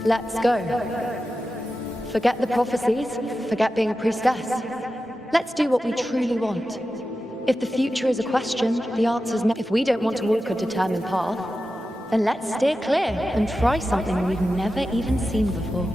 Let's go. Forget the prophecies, forget being a priestess. Let's do what we truly want. If the future is a question, the answer's no. If we don't want to walk a determined path, then let's steer clear and try something we've never even seen before.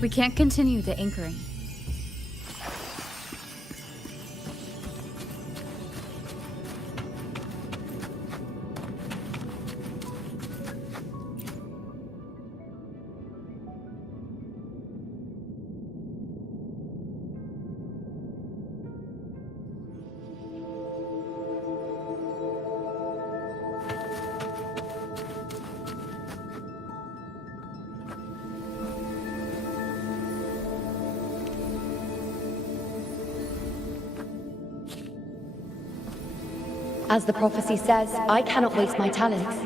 We can't continue the anchoring. As the prophecy says, I cannot waste my talents.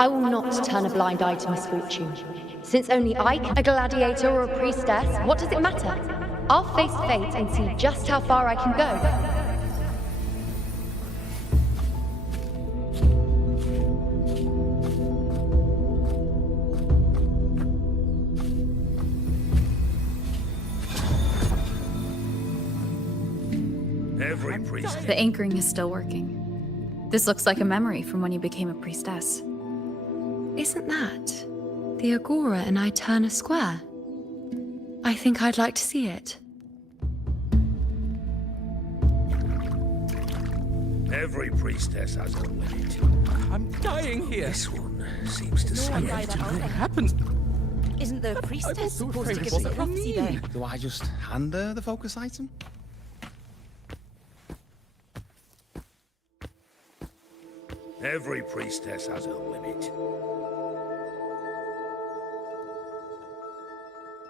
I will not turn a blind eye to misfortune. Since only I can, a gladiator or a priestess, what does it matter? I'll face fate and see just how far I can go. Every priest. The anchoring is still working. This looks like a memory from when you became a priestess. Isn't that the Agora in Eterna Square? I think I'd like to see it. Every priestess has a limit. I'm dying here. This one seems to see What happens? Isn't the priestess so supposed to afraid give of us a what that will prophecy mean. there? Do I just hand her the focus item? Every priestess has a limit.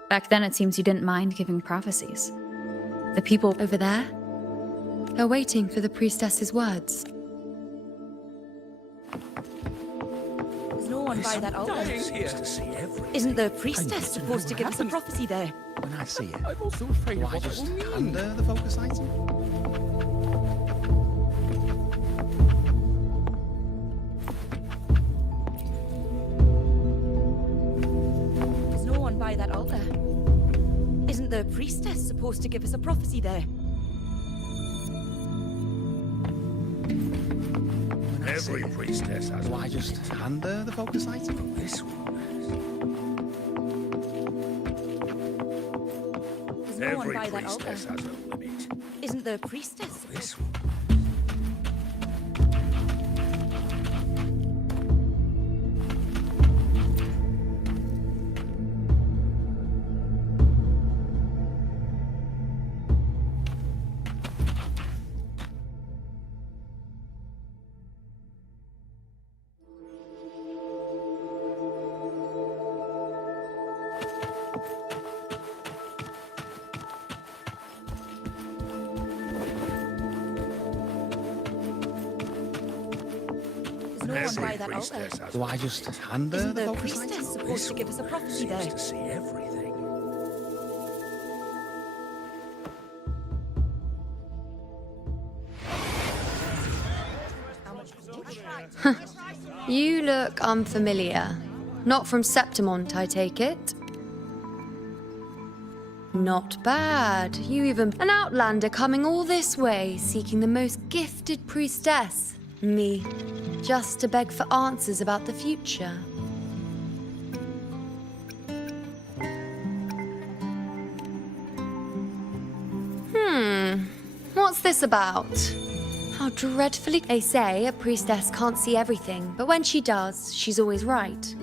Back then, it seems you didn't mind giving prophecies. The people over there are waiting for the priestess's words. There's no one by that altar. Isn't the priestess supposed to give us a prophecy there? When I see it, I'm also afraid do of I what that just will mean. hand her the focus item? There's no one by that altar. Isn't the priestess supposed to give us a prophecy there? Every priestess has Do I just hand her the focus item? This one. There's no one Every by that altar. priestess has a limit. Isn't the priestess This supposed one. one by that altar. Do I just hand her Isn't the the focus item? priestess supposed to give us a prophecy there? To see everything. You look unfamiliar. Not from Septimont, I take it. Not bad. You even... An outlander coming all this way, seeking the most gifted priestess. Me. Just to beg for answers about the future. What's this about? How dreadfully... They say a priestess can't see everything, but when she does, she's always right.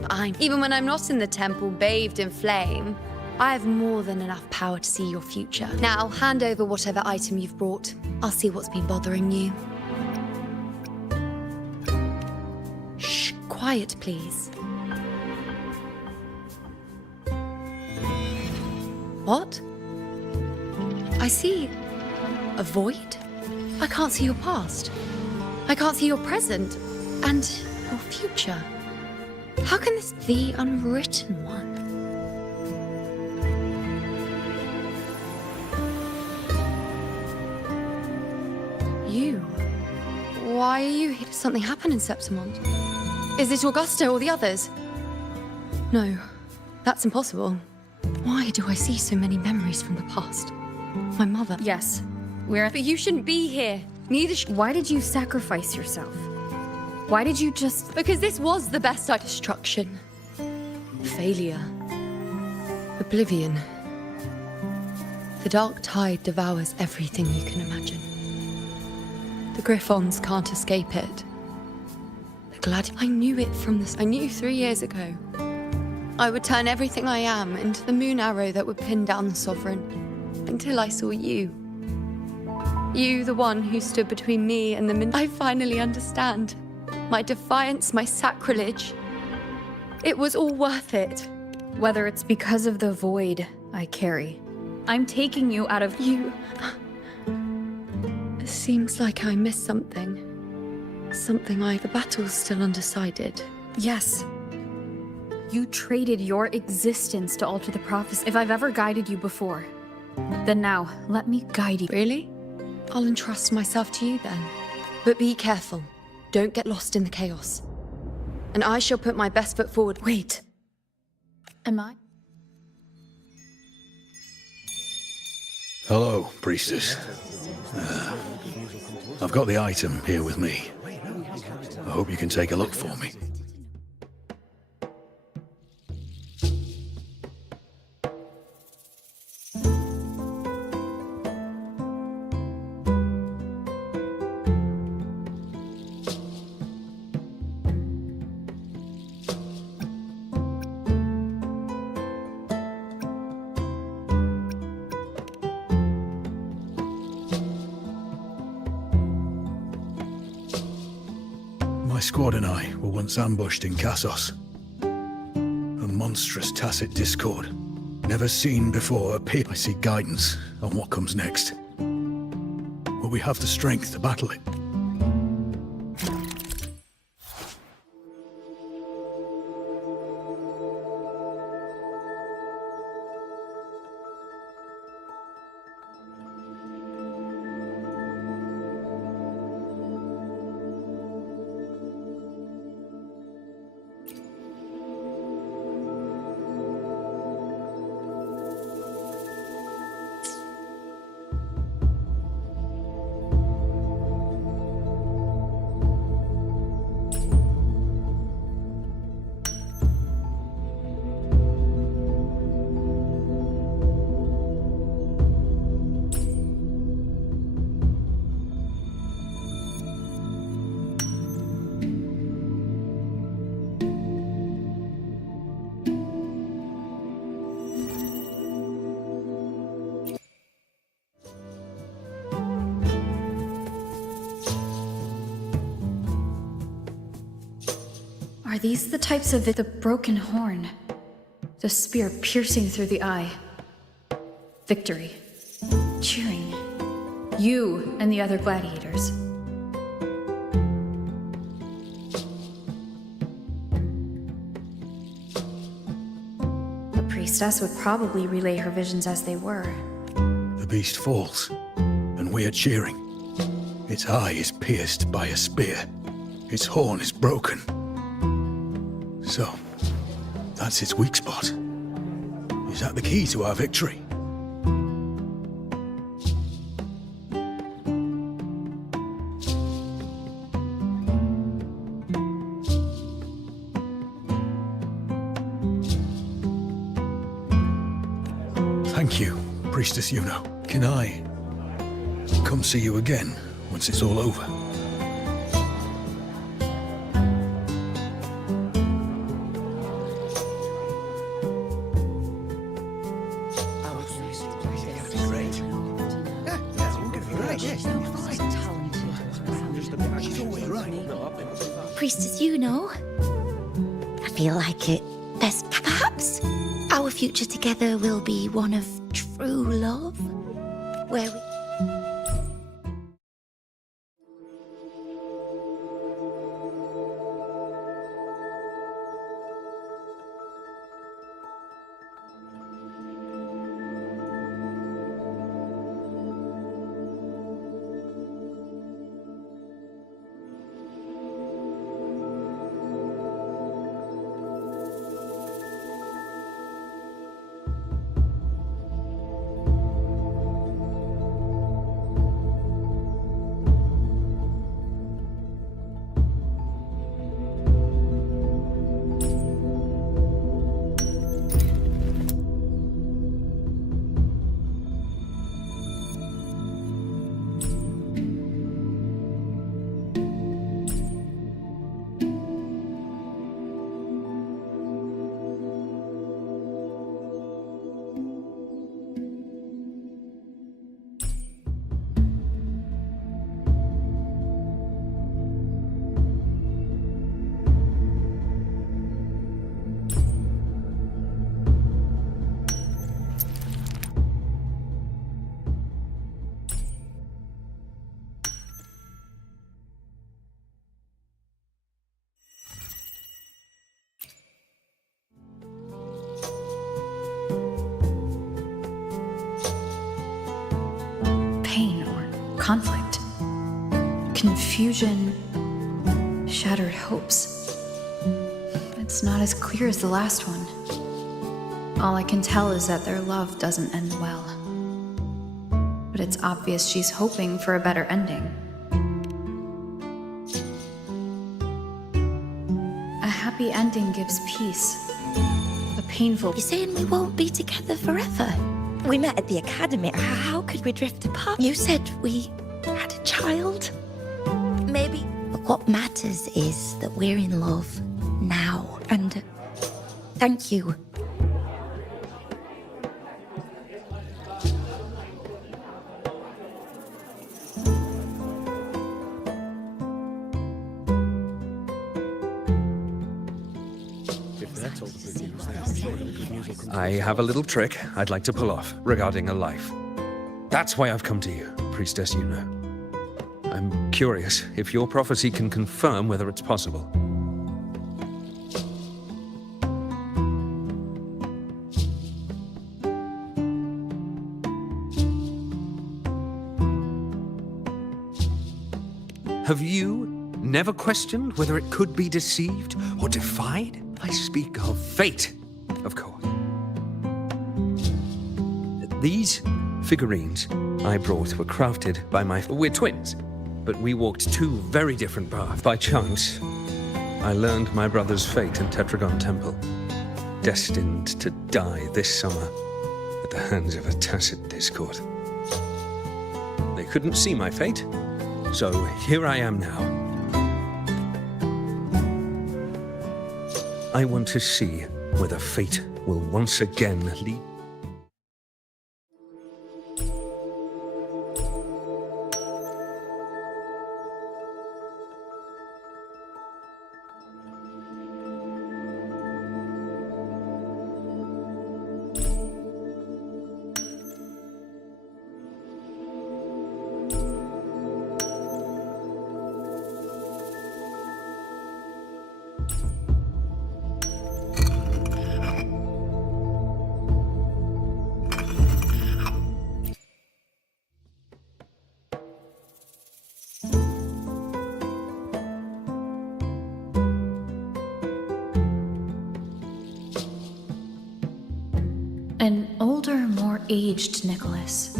But even when I'm not in the temple bathed in flame, I have more than enough power to see your future. Now, hand over whatever item you've brought. I'll see what's been bothering you. Shh, quiet, please. What? I see a void? I can't see your past. I can't see your present and your future. How can this be the unwritten one? You? Why are you here? Did something happen in Septimont? Is it Augusta or the others? No, that's impossible. Why do I see so many memories from the past? My mother. Yes, we're... But you shouldn't be here. Neither Why did you sacrifice yourself? Why did you just... Because this was the best destruction. Failure. Oblivion. The dark tide devours everything you can imagine. The Griffons can't escape it. I knew it from this. I knew 3 years ago. I would turn everything I am into the moon arrow that would pin down the Sovereign. Until I saw you. You, the one who stood between me and the I finally understand. My defiance, my sacrilege. It was all worth it. Whether it's because of the void I carry. I'm taking you out of... You... It seems like I missed something. The battle's still undecided. Yes. You traded your existence to alter the prophecy. If I've ever guided you before, then now, let me guide you. Really? I'll entrust myself to you then. But be careful. Don't get lost in the chaos. And I shall put my best foot forward. Wait. Am I? Hello, priestess. I've got the item here with me. I hope you can take a look for me. My squad and I were once ambushed in Kassos. A monstrous tacit discord, never seen before, appeared. I seek guidance on what comes next. Will we have the strength to battle it? Are these the types of the broken horn? The spear piercing through the eye. Victory. Cheering. You and the other gladiators. priestess would probably relay her visions as they were. The beast falls, and we are cheering. Its eye is pierced by a spear. Its horn is broken. So, that's its weak spot. Is that the key to our victory? Thank you, Priestess Yuno. Can I come see you again once it's all over? Priestess Yuno, I feel like it. Perhaps our future together will be one of true love, where we... conflict, confusion, shattered hopes. It's not as clear as the last one. All I can tell is that their love doesn't end well. But it's obvious she's hoping for a better ending. A happy ending gives peace. A painful... You're saying we won't be together forever? We met at the academy. How could we drift apart? You said we had a child. Maybe. But what matters is that we're in love now. And thank you. I have a little trick I'd like to pull off regarding a life. That's why I've come to you, Priestess Yuno. I'm curious if your prophecy can confirm whether it's possible. Have you never questioned whether it could be deceived or defied? I speak of fate, of course. These figurines I brought were crafted by We're twins, but we walked two very different paths. By chance, I learned my brother's fate in Tetragon Temple, destined to die this summer at the hands of a tacit discord. They couldn't see my fate, so here I am now. I want to see whether fate will once again lead. An older, more aged Nicholas.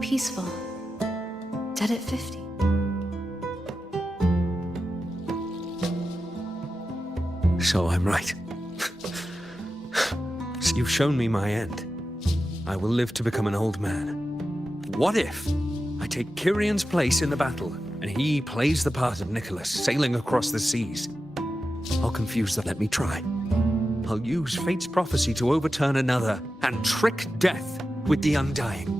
Peaceful. Dead at 50. So I'm right. You've shown me my end. I will live to become an old man. What if I take Kyrion's place in the battle, and he plays the part of Nicholas, sailing across the seas? I'll confuse them. Let me try. I'll use fate's prophecy to overturn another, and trick death with the undying.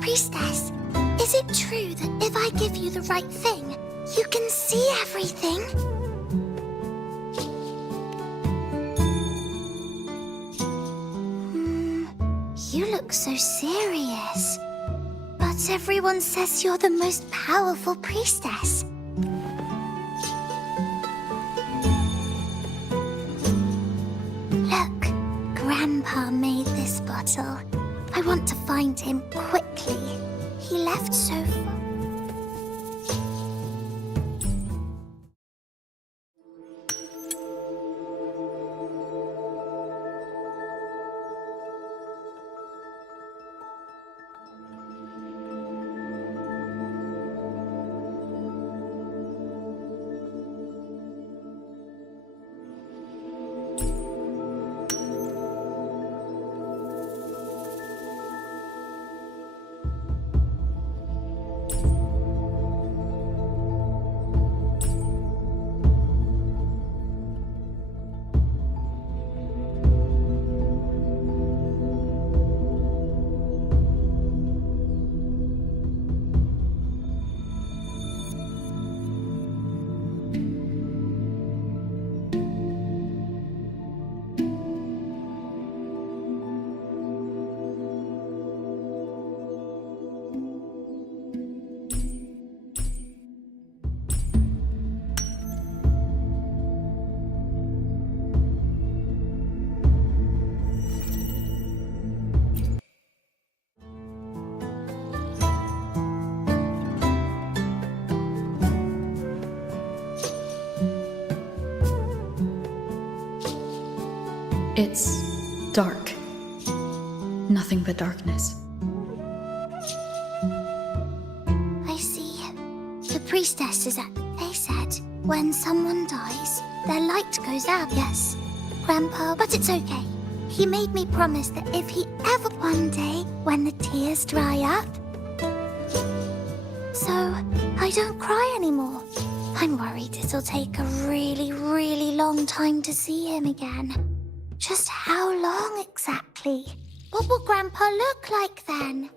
Priestess, is it true that if I give you the right thing, you can see everything? You look so serious. But everyone says you're the most powerful priestess. Look, Grandpa made this bottle. I want to find him quickly. He left so far. It's dark. Nothing but darkness. I see. The priestess is at. They said when someone dies, their light goes out. Yes, Grandpa, but it's okay. He made me promise that if he ever one day, when the tears dry up, so I don't cry anymore. I'm worried it'll take a really, really long time to see him again. Just how long exactly? What will Grandpa look like then?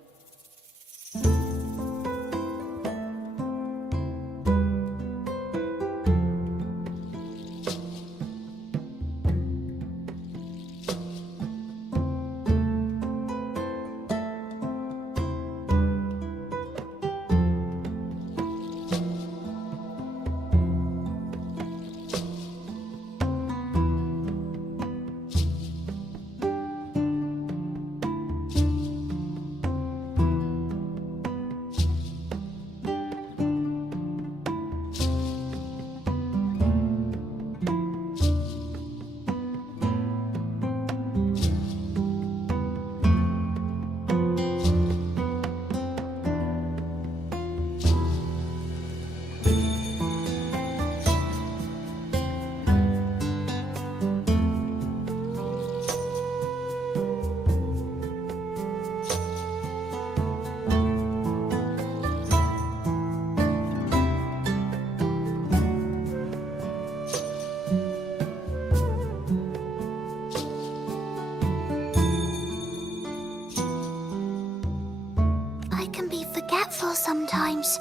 Forgetful sometimes.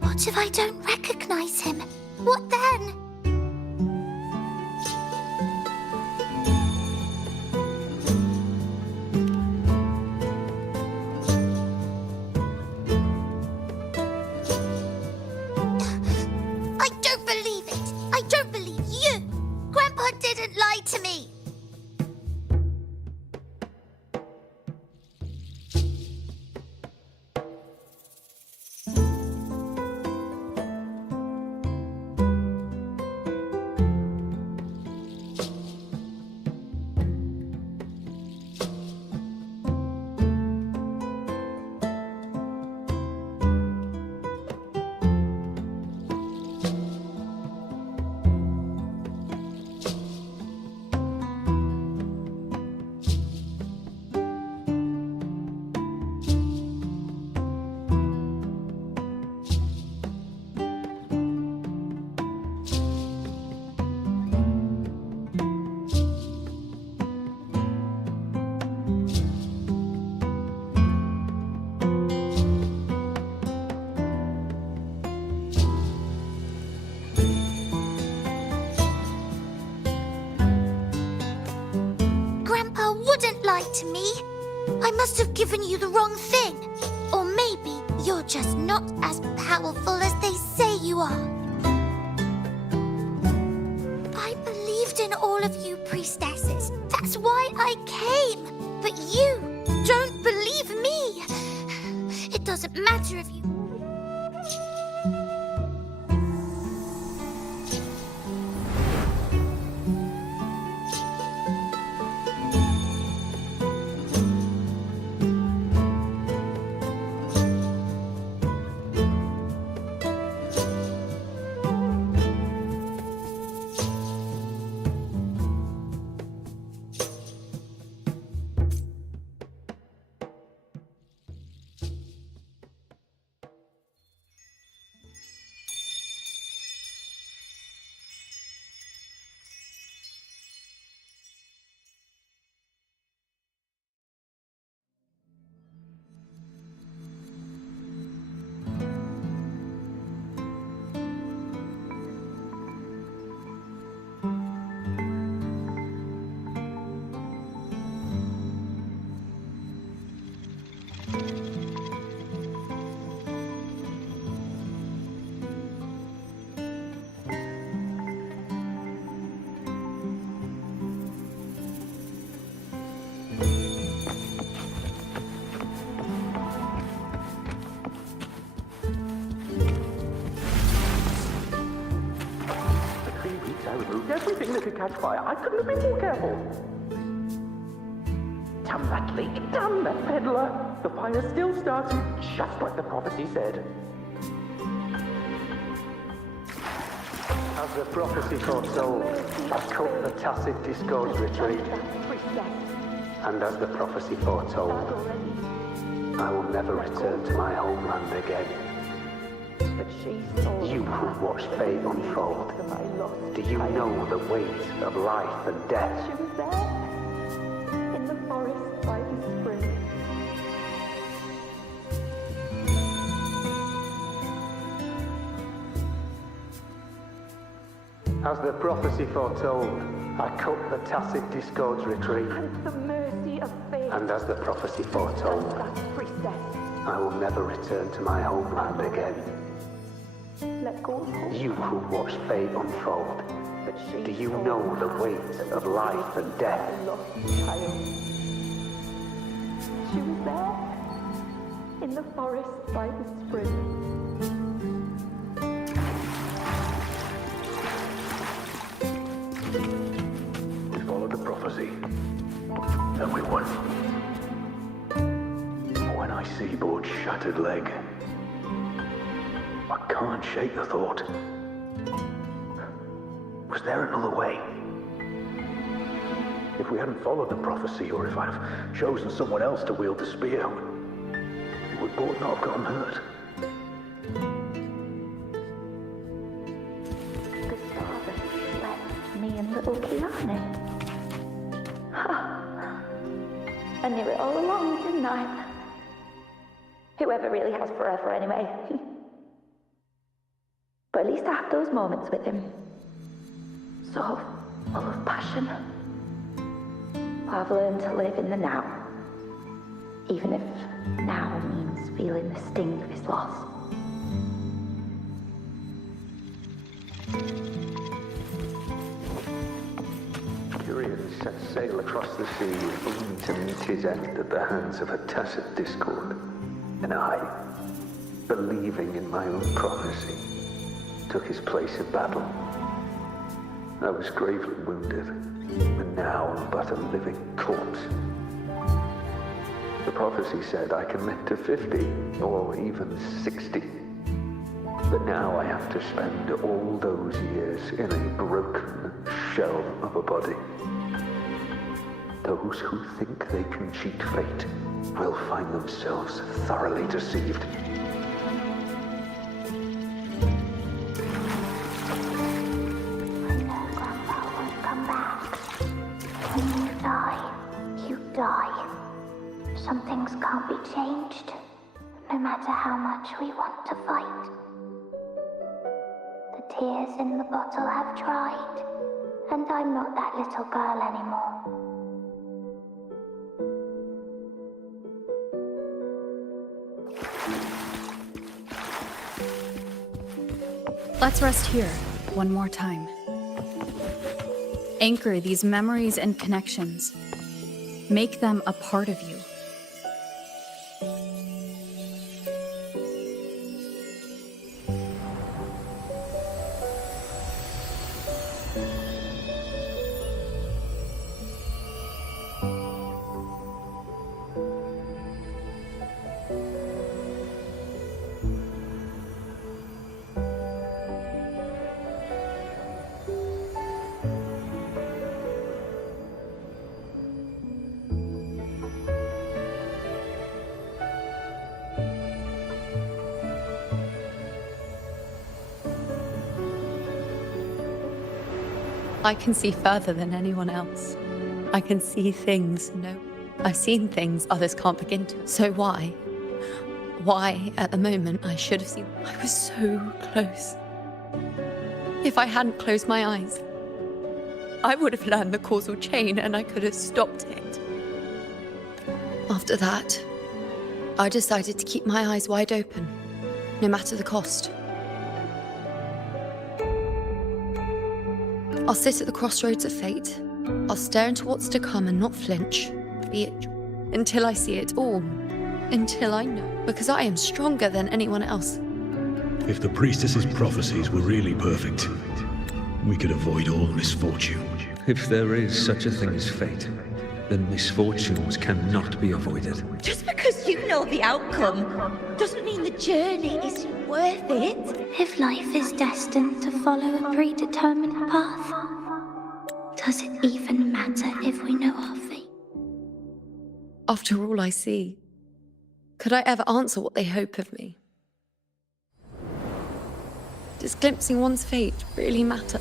What if I don't recognize him? What then? I don't believe it. I don't believe you. lied to me. I must have given you the wrong thing. Or maybe you're just not as powerful as they say you are. I believed in all of you priestesses. That's why I came. But you don't believe me. It doesn't matter if you... Everything that could catch fire. I couldn't have been more careful. Damn that leak. Damn that peddler. The fire still started, just like the prophecy said. As the prophecy foretold, I cut the tacit discord's retreat. And as the prophecy foretold, I will never return to my homeland again. You who watched fate unfold, do you know the weight of life and death? She was there, in the forest by the spring. As the prophecy foretold, I cut the tacit discord's retreat. And the mercy of fate. And as the prophecy foretold, I will never return to my homeland again. Let go of hope. You who watched fate unfold, do you know the weight of life and death? Child. She was there, in the forest by the spring. We followed the prophecy, and we won. When I see Board's shattered leg, I can't shake the thought. Was there another way? If we hadn't followed the prophecy, or if I'd have chosen someone else to wield the spear, would Board not have gotten hurt? The father left me and little Kiani. I knew it all along, didn't I? Whoever really has forever, anyway. But at least I had those moments with him. So full of passion. I've learned to live in the now. Even if now means feeling the sting of his loss. Curian set sail across the sea, only to meet his end at the hands of a tacit discord. And I, believing in my own prophecy, took his place in battle. I was gravely wounded, and now I'm but a living corpse. The prophecy said I can live to 50, or even 60. But now I have to spend all those years in a broken shell of a body. Those who think they can cheat fate will find themselves thoroughly deceived. When you die, you die. Some things can't be changed, no matter how much we want to fight. The tears in the bottle have dried, and I'm not that little girl anymore. Let's rest here, one more time. Anchor these memories and connections. Make them a part of you. I can see further than anyone else. I can see things, I've seen things others can't begin to. So why? Why, at the moment, I should have seen. I was so close. If I hadn't closed my eyes, I would have learned the causal chain and I could have stopped it. After that, I decided to keep my eyes wide open, no matter the cost. I'll sit at the crossroads of fate. I'll stare into what's to come and not flinch, be it until I see it all, until I know, because I am stronger than anyone else. If the priestess's prophecies were really perfect, we could avoid all misfortune. If there is such a thing as fate, then misfortunes cannot be avoided. Just because you know the outcome doesn't mean the journey isn't worth it. If life is destined to follow a predetermined path, does it even matter if we know our fate? After all I see, could I ever answer what they hope of me? Does glimpsing one's fate really matter?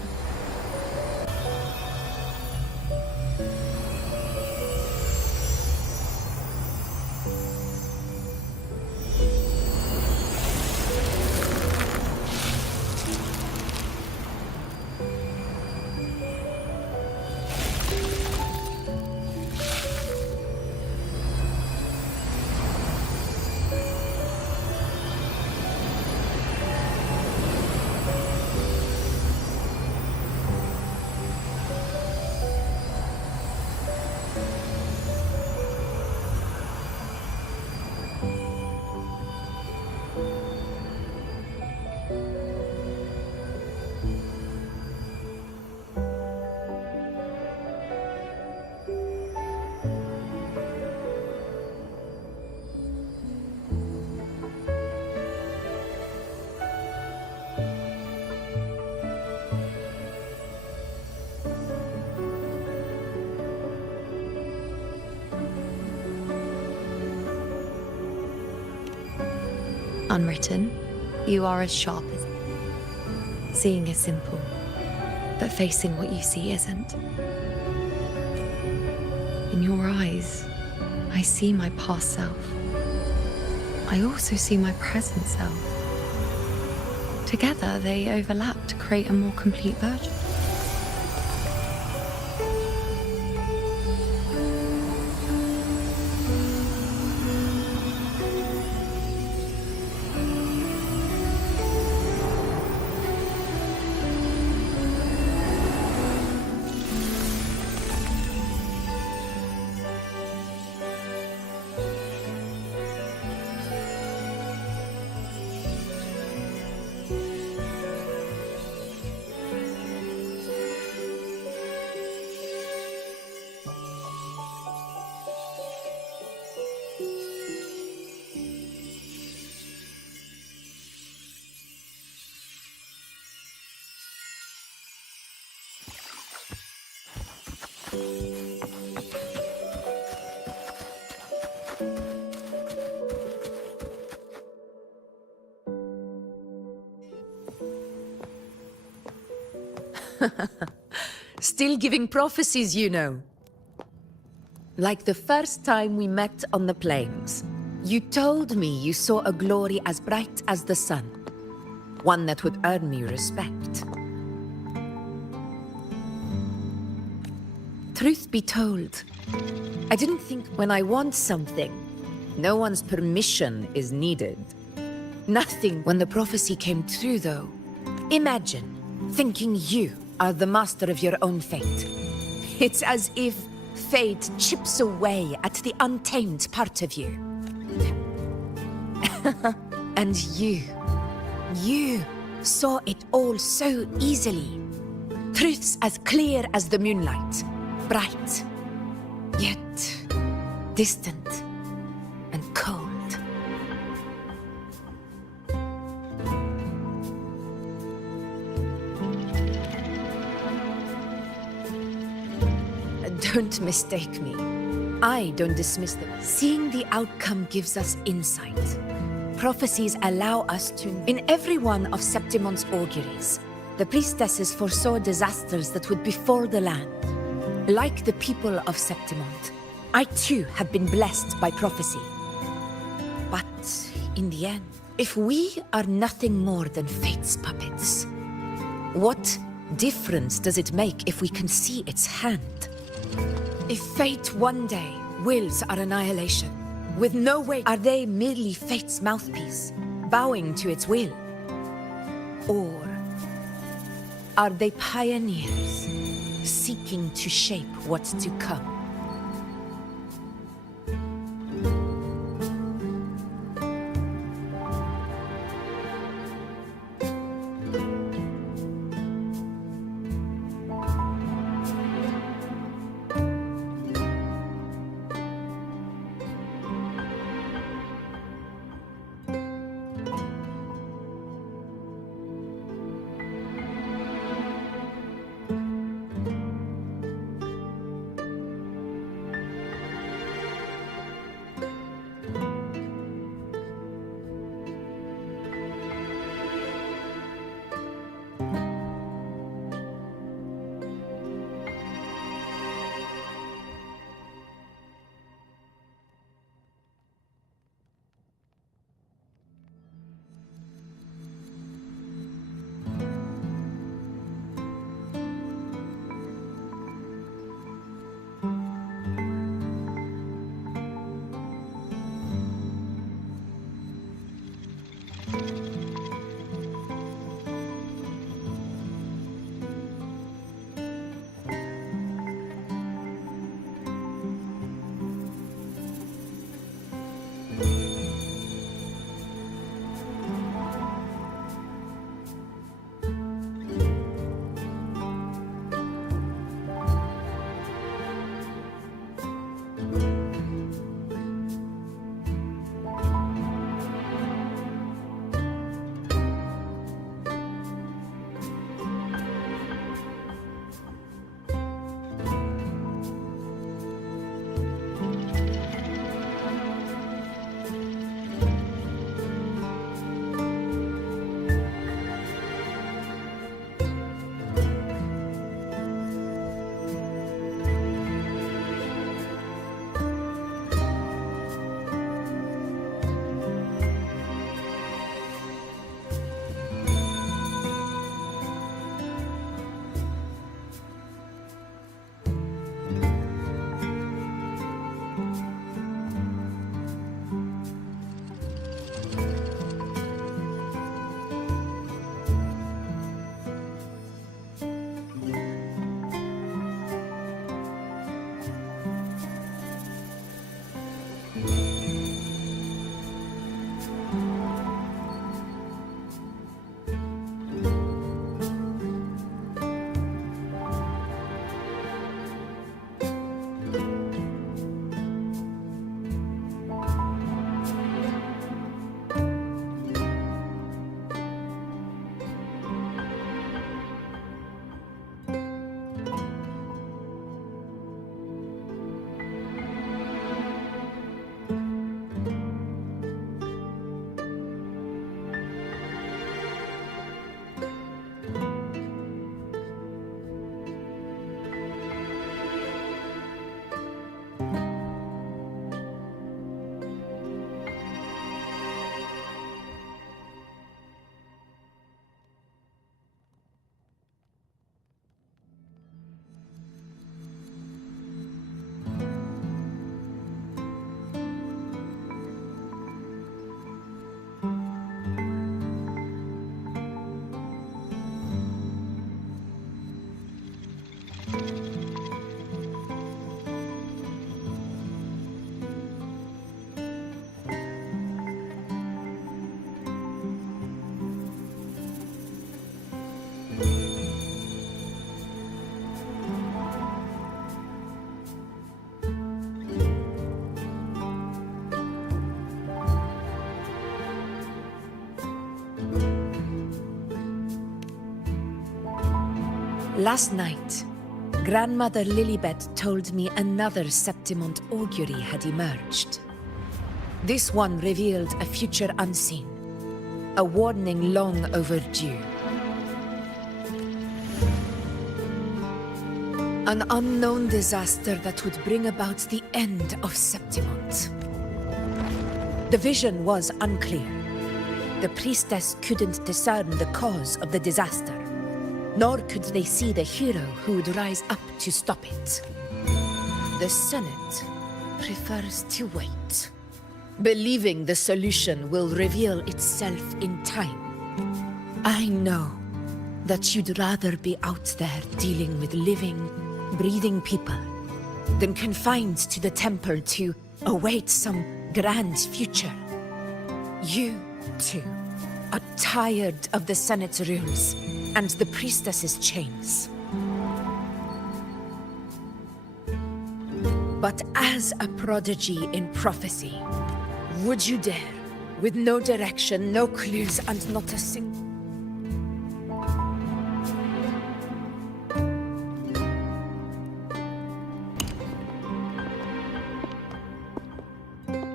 Unwritten, you are as sharp as... Seeing is simple, but facing what you see isn't. In your eyes, I see my past self. I also see my present self. Together, they overlap to create a more complete version. Still giving prophecies, you know. Like the first time we met on the plains. You told me you saw a glory as bright as the sun. One that would earn me respect. Truth be told, I didn't think when I want something, no one's permission is needed. Nothing when the prophecy came true, though. Imagine thinking you are the master of your own fate. It's as if fate chips away at the untamed part of you. And you saw it all so easily. Truths as clear as the moonlight, bright, yet distant and cold. Don't mistake me. I don't dismiss them. Seeing the outcome gives us insight. Prophecies allow us to... In every one of Septimon's auguries, the priestesses foresaw disasters that would befall the land. Like the people of Septimont, I too have been blessed by prophecy. But in the end, if we are nothing more than fate's puppets, what difference does it make if we can see its hand? If fate one day wills our annihilation, with no way, are they merely fate's mouthpiece, bowing to its will? Or are they pioneers, seeking to shape what's to come? Last night, Grandmother Lilibet told me another Septimont augury had emerged. This one revealed a future unseen, a warning long overdue. An unknown disaster that would bring about the end of Septimont. The vision was unclear. The priestess couldn't discern the cause of the disaster, nor could they see the hero who would rise up to stop it. The Senate prefers to wait, believing the solution will reveal itself in time. I know that you'd rather be out there dealing with living, breathing people than confined to the temple to await some grand future. You, too, are tired of the Senate's rules and the priestess's chains. But as a prodigy in prophecy, would you dare, with no direction, no clues, and not a single...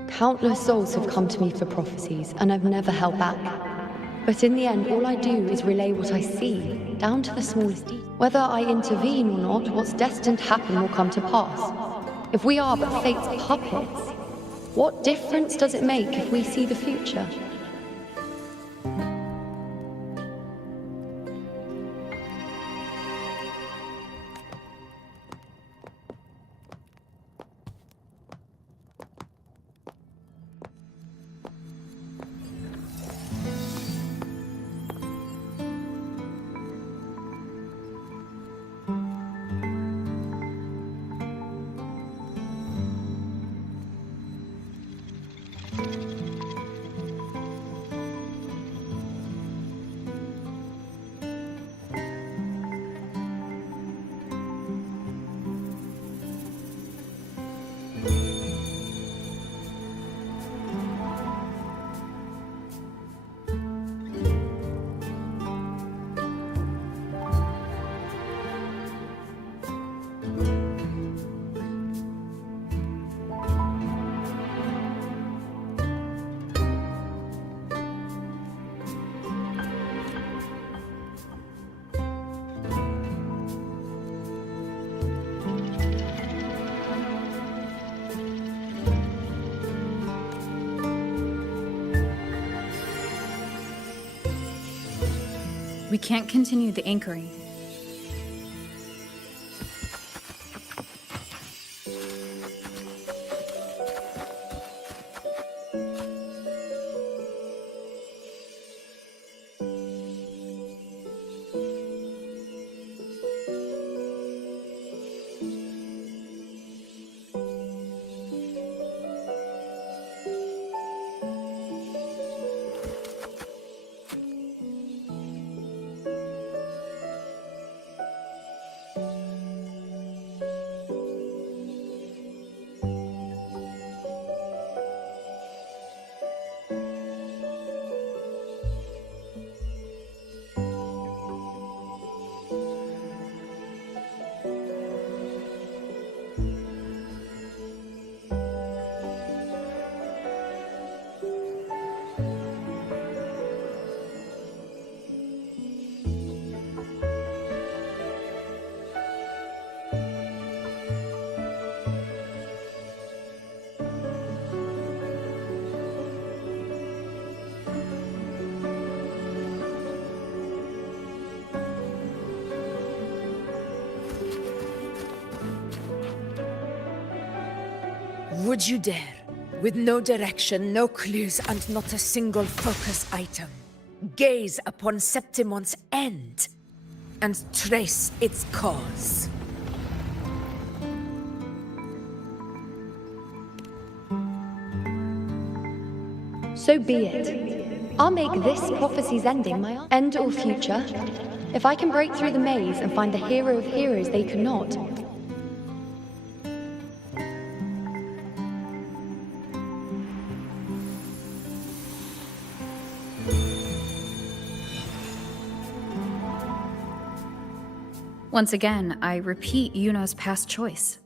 Countless souls have come to me for prophecies, and I've never held back. But in the end, all I do is relay what I see, down to the smallest detail. Whether I intervene or not, what's destined to happen will come to pass. If we are but fate's puppets, what difference does it make if we see the future? We can't continue the anchoring. Would you dare, with no direction, no clues, and not a single focus item, gaze upon Septimont's end and trace its cause? So be it. I'll make this prophecy's ending my end or future. If I can break through the maze and find the hero of heroes they could not. Once again, I repeat Yuno's past choice.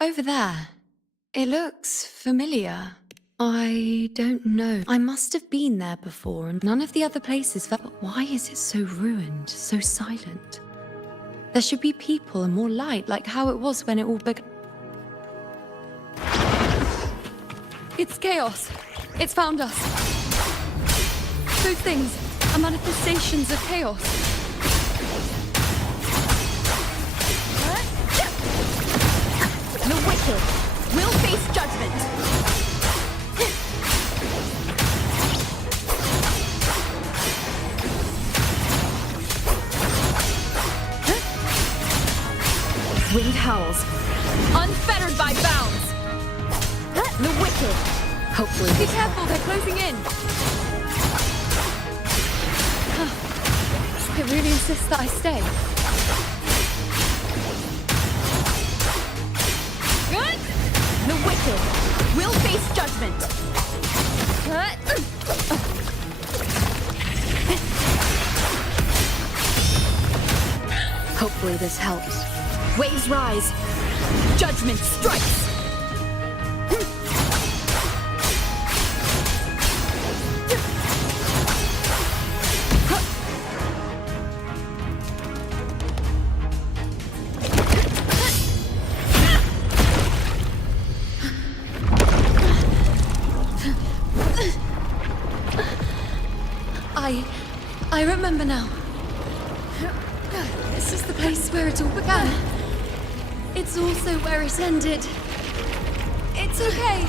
Over there. It looks familiar. I don't know. I must have been there before, and none of the other places felt. But why is it so ruined, so silent? There should be people and more light, like how it was when it all began. It's chaos. It's found us. Those things are manifestations of chaos. The wicked will face judgment. Wind howls, unfettered by bounds. The wicked. Hopefully, be careful, they're closing in. It really insists that I stay. The wicked will face judgment. Hopefully this helps. Waves rise. Judgment strikes. I remember now. This is the place where it all began. It's also where it ended. It's okay.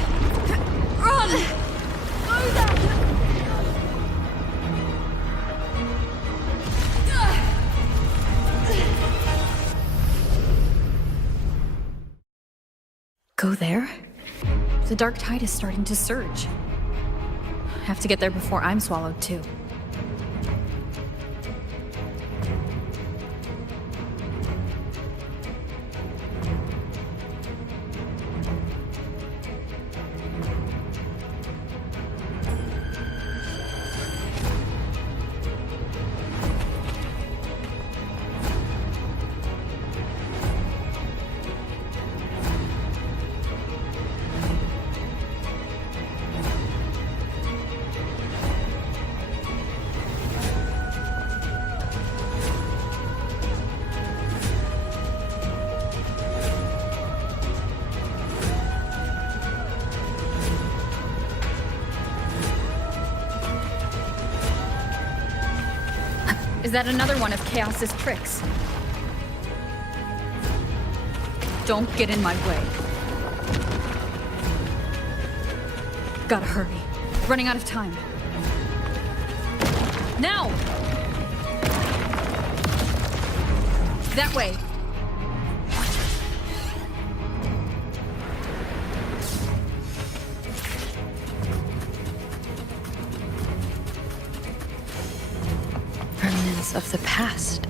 Run! Go there! Go there? The dark tide is starting to surge. Have to get there before I'm swallowed too. Is that another one of Chaos's tricks? Don't get in my way. Gotta hurry. Running out of time. Now! That way. Remnants of the past.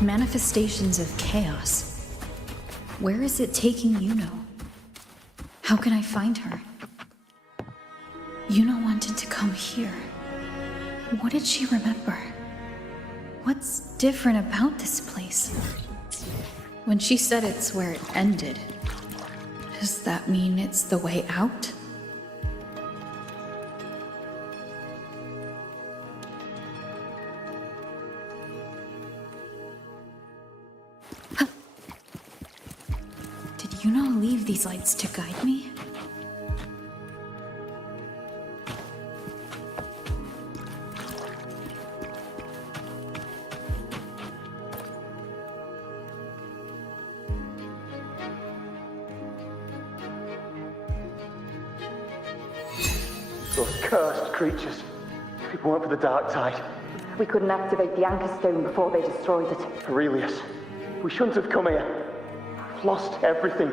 Manifestations of chaos. Where is it taking Yuno? How can I find her? Yuno wanted to come here. What did she remember? What's different about this place? When she said it's where it ended, does that mean it's the way out? Did Yuno leave these lights to guide me? Those cursed creatures. If it weren't for the dark tide. We couldn't activate the anchor stone before they destroyed it. Aurelius, we shouldn't have come here. We've lost everything.